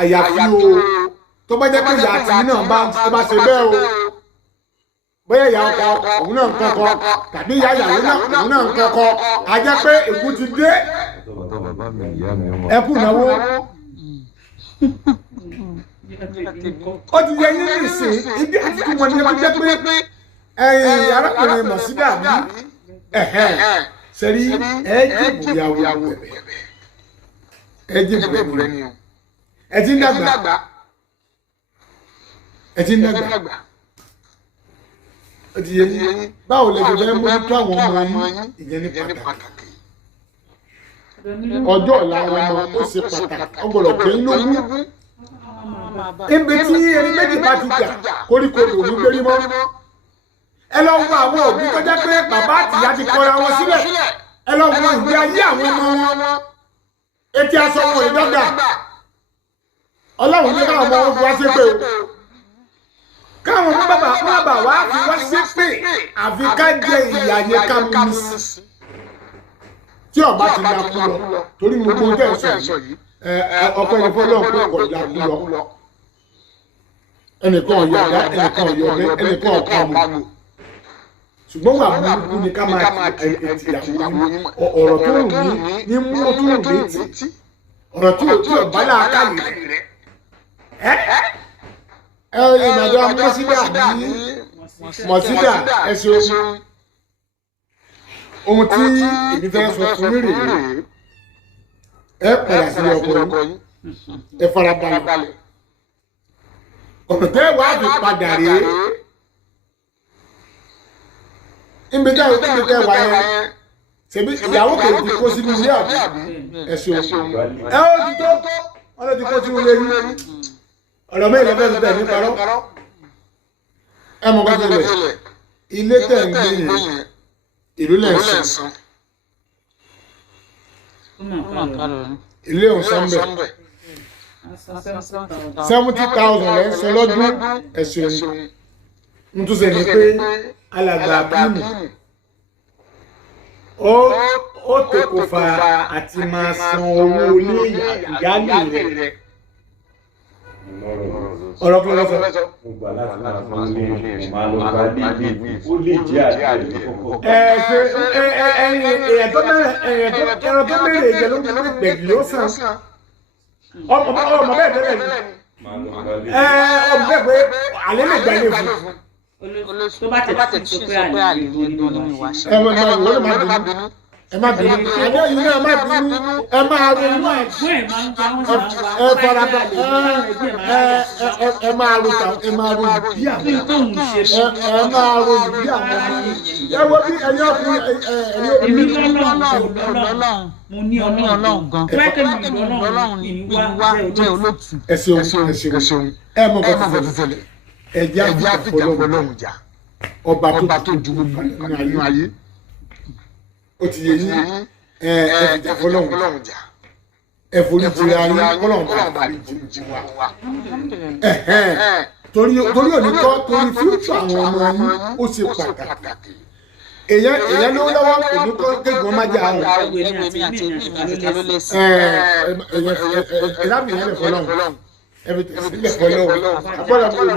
àyàfi o tó bá jẹ́ pé ìyá àti náà bá ṣe bẹ́ẹ̀ o bóyá ìyá ọkọ òun náà ń kọkọ tàbí ìyá ìyàwó náà òun náà ń kọkọ a jẹ́ pé ègún ti dé ẹ kú náwó ó ti yẹ yín nìsín ibi àti tí wọn ní ẹbí jẹ́ pé arákùnrin mọ̀sídà bí sẹ́rí ẹ jìbù ìyàwó ẹ jìbù rẹ ni o ẹ ti ń dàgbà ó ti yẹ yín báwo lè fẹ́ mójútó àwọn ọmọ yín ìyẹn ní pàtàkì ọjọ́ ọ̀la àwọn ọmọ ó ṣe pàtàkì ọgbọ̀rọ̀ pé inú wú ibi tí ẹni méjì bá ti jà koríko lòún gbérí mọ́ ẹ lọ wo àwọn òbí tó jẹ́ pé bàbá àtìyá ti kọra wọn sílẹ̀ ẹ lọ wo ìgbé ayé àwọn ọmọ wọn etí aṣọ wọn ìdọ́gba ọlọ́run ní káwọn ọmọ wọn fi wá ṣépè o káwọn ọmọ bàbá wa fi wá ṣépè àfi ká jẹ ìyà yẹn ká mú mi sí tí ọba ti la kú lọ torí mo gbọ́ tẹ̀ sọ yìí ọkọ ẹni fọlọ́ pé kò la kú lọ ẹnìkan ọ̀yọ̀ àdá ẹnìkan ọ̀yọ̀ ọ̀bẹ ẹnìkan ọ̀pá mu ṣùgbọ́n wà burúkú ni ká máa ti ìyàwó ọ̀rọ̀ tó rùn ní mú tó rùn létí ọ̀rọ̀ tí ò bá láàkàyè rẹ̀ ìgbàjọ mọ́sídà ní mọ̀sídà ẹ̀ṣọ́ ohun tí èmi fẹ́ sọ fún mi rèé ẹ padà sí ọkọ yìí ẹ farabalẹ̀ ọ̀nà tẹ́ wàá fi padà rèé níbi tẹ́ wà yẹn ṣebí ìyàwó kejì ti kó sínú ilé àbí ẹ̀ṣọ́ ẹ ó ti tó wọn ló ti kó sínú ilé yìí ọ̀rọ̀ mẹ́rin lẹ́fẹ́ ti tẹ̀ ní parọ́ ẹ mọ̀ kọ́ tẹ́lẹ̀ ilé tẹ̀ ń gbé yẹn ìlú lẹ́sàn ilé ọ̀sán bẹ̀ 70,000 lẹ́ ń sọ lọ́dún ẹ̀sùn ń tún sẹ́ ni pé alàgbà bímù ó tèkò fa àti máa san owó ilé ìyáálé rẹ̀ ọ̀rọ̀ kí ló sọ. mo gbà láti máa fún un ní màá lọ bá bíbí ó lè jẹ́ àdéhùn kọ́kọ́. èèyàn tó bẹ̀rẹ̀ ìjẹ́ ló ń gbé gbẹ̀gì ló sàn ọmọ bẹ́ẹ̀ tẹ́lẹ̀ ni ọmọ bẹ́ẹ̀ pé àlẹ́ lè gbẹ́lẹ̀ fún. tó bá tẹ̀ tí sọ pé àlè ní ẹgbẹ́ nínú wa ṣe. ẹ má bínú àjọ yìí náà má bínú ẹ máa ronú ẹ farabalẹ̀ ẹ máa ro bí àwọn ẹ máa ro bí àwọn ẹ wo bí ẹni ọkùnrin èmi lọ́lọ́run mo ní ọlọ́run gan pẹ́ẹ́kẹ́ mi lọ́lọ́run ní wá jẹ́ olóòtú. ẹ ṣeun ẹ mọ bá ti ṣẹlẹ̀ ẹ jẹ́ àfìjà fọlọ́run jà ọba tó ju nínú ayé ó ti yẹ yín ẹ fìjà fọlọ́run jà ẹ forí jìra yín fọlọ́run bá parí jì wá torí òní kọ́ torí fíútsọ̀ àwọn ọmọ yín ó ṣe pàtàkì èyàn ló lọ́wọ́ òní kọ́ kéèkó má jà àwọn ẹ̀dá mi yẹn lè fọlọ́run ẹ̀fẹ̀ fọlọ́run àbọ̀dà tó lè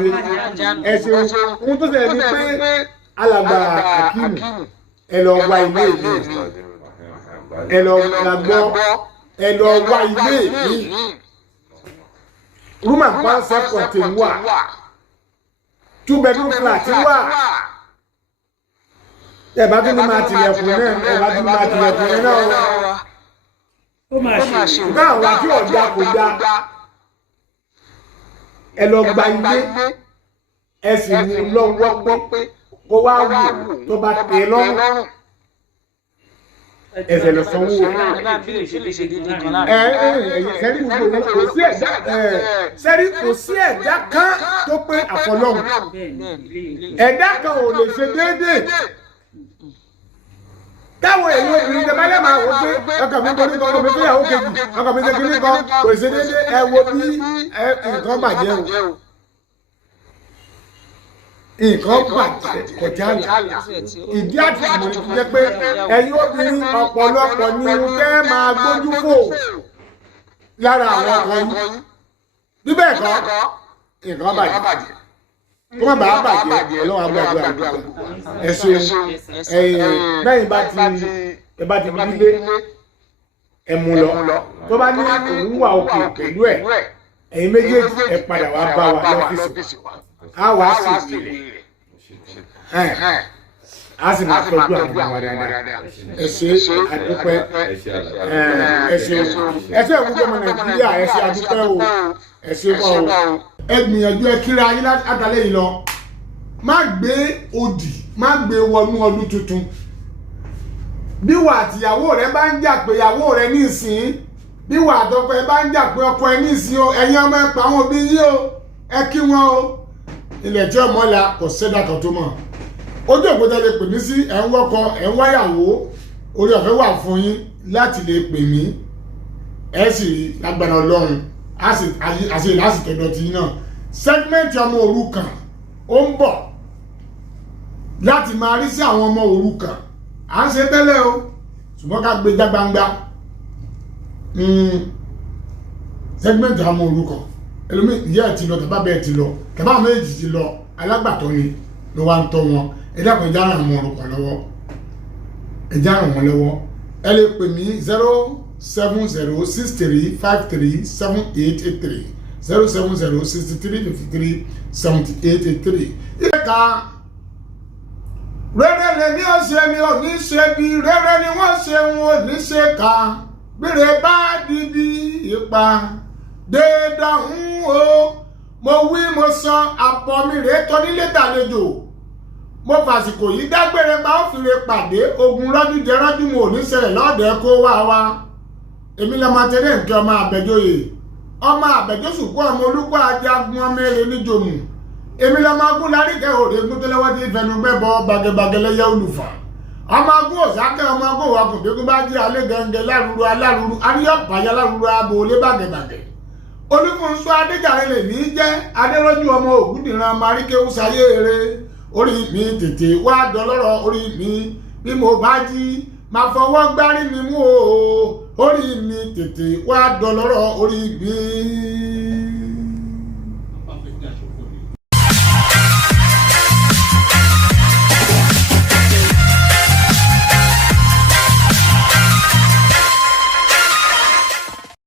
ẹ̀sìn ohun tó ṣẹlẹ̀ ni pé alàgbà Akíìmù ẹ lọ wá ilé mi ẹ lọ gbọ́ ẹ lọ wá ilé mi room and parcel contain wà 2 bedroom flat wà ẹ bá tún ní máa tilẹ̀kùn náà ẹ bá tún máa tilẹ̀kùn náà ó máa ṣe náà wà tí ọ̀dà kò dá ẹ lọ gba ilé ẹ sì mú lọ́wọ́ pé kó wá wù tó bá tẹ̀ lọ́rùn ẹsẹ̀ lọ sanwó sẹ́rí kò sí ẹ̀dá kan tó pé àfọlọ́hùn ẹ̀dá kan ò lè ṣe déédéé táwọn èyí obìnrin tẹ bá lè máa wò pé ọkàn mi torí kan mi fẹ́yàwó kejì ọkàn mi tẹ́kí ní kan kò ṣe déédéé ẹ wo bí nǹkan bàjẹ́ o nǹkan bàjẹ́ kọjá àlà ìdí àti ìmọ̀ ti jẹ́ pé ẹ̀yin obìnrin ọ̀pọ̀lọpọ̀ ni kẹ́ máa gbójú fò lára àwọn ọkọ yín bíbẹ̀ kọ́ nǹkan bàjẹ́ kó má bàa bàjẹ́ ọlọ́run agbára ẹ ṣeun lẹ́yìn bá ti nílé ẹ mú lọ tó bá ní òun wà òkè pẹ̀lú ẹ̀ ẹ̀yin méjèèjì ẹ padà wá bá wa lọ́fíìsì a wá sí ìpìlẹ̀ a sì máa tọ́jú àwọn ọmọ wa dáadáa ẹ ṣé àdúpẹ́ ẹ ṣé ìwúgbọ́ ọmọ Nàìjíríà ẹ ṣé àdúpẹ́ o ẹ ṣé wá o ẹ gbìyànjú ẹ kíra ayé látàlẹ́ yìí lọ má gbé òdì má gbé wọnú ọdún tuntun bí wà àtìyàwó rẹ bá ń jà pé ìyàwó rẹ ní ìsìn bí wà àtọkọ ẹ bá ń jà pé ọkọ ẹ ní ìsìn o ẹ̀yin ọmọ ẹ pa àwọn òbí yìí o ẹ kí wọn o ilẹ̀ tí ọmọ la kò sẹ́dá kan tó mọ̀ ojú òkúta lè pè mí sí ẹ̀ ń wọ́kọ ẹ̀ ń wáyàwó orí ọ̀fẹ́ wà fún yín láti lè pè mí ẹ̀ sì lágbára Ọlọ́run àṣẹ ìlàsìtọ̀dọ̀ tí náà sẹ́gmẹ́ǹtì ọmọ òrukàn ó ń bọ̀ láti máa rí sí àwọn ọmọ òrukàn à ń ṣe tẹ́lẹ̀ o ṣùgbọ́n ká gbé jágbangba sẹ́gmẹ́ǹtì ọmọ òrukàn ẹlòmí ìyá ẹ̀ ti lọ tàbá bẹ́ẹ̀ ti lọ tàbá méjì ti lọ alágbàtọ́ ni ló wá ń tọ́ wọn ẹ dákun ẹjá ràn wọn òrukàn lọ́wọ́ ẹjá ràn wọn lọ́wọ́ ẹ lè pè mí 0 07063537883 07063537883. ìka rere lèmi ò ṣe mi ò ní ṣe bí rere ni wọ́n ṣe wọn ò ní ṣe ká gbére bá dìbì ipa dédahùn o mo wí mo sọ àpọ̀ mi rèé tó nílé tàlejò mo fàsìkò yìí dágbére bá ó fi lè pàdé ogun rọ́jú jẹ rọ́jú mo ò ní ṣẹlẹ̀ lọ́ọ̀dẹ̀ kó wá wa èmi lọ́mọ tẹ́lẹ̀ nǹkan ọmọ àbẹ̀jọ́yè ọmọ àbẹ̀jọ́sùkú ọmọ olúkọ ajagun ọmọ èrè níjòmù èmi lọ́mọ agún láríkẹ́ òde egún tó lọ́wọ́ tí fẹnugbẹ́ bọ bagẹbagẹlẹ́yẹ olùfà ọmọ agún òsákẹ́ ọmọ agún wakùn gbégún bá jí alẹ́ gẹ́gẹ́ lárúurú alárúurú aríyọ̀páyà lárúurú abo olé bàgẹ̀bàgẹ̀ olúfúnṣọ́ adéjàre lè ní jẹ́ adérọ́jú ọmọ ògúndìran maríkéwú sayé eré orí mi tètè wá dọlọ́rọ̀ orí mi bí mo bá jí máa fọwọ́ gbárí mi mú o orí mi tètè wá dọlọ́rọ̀ orí mi.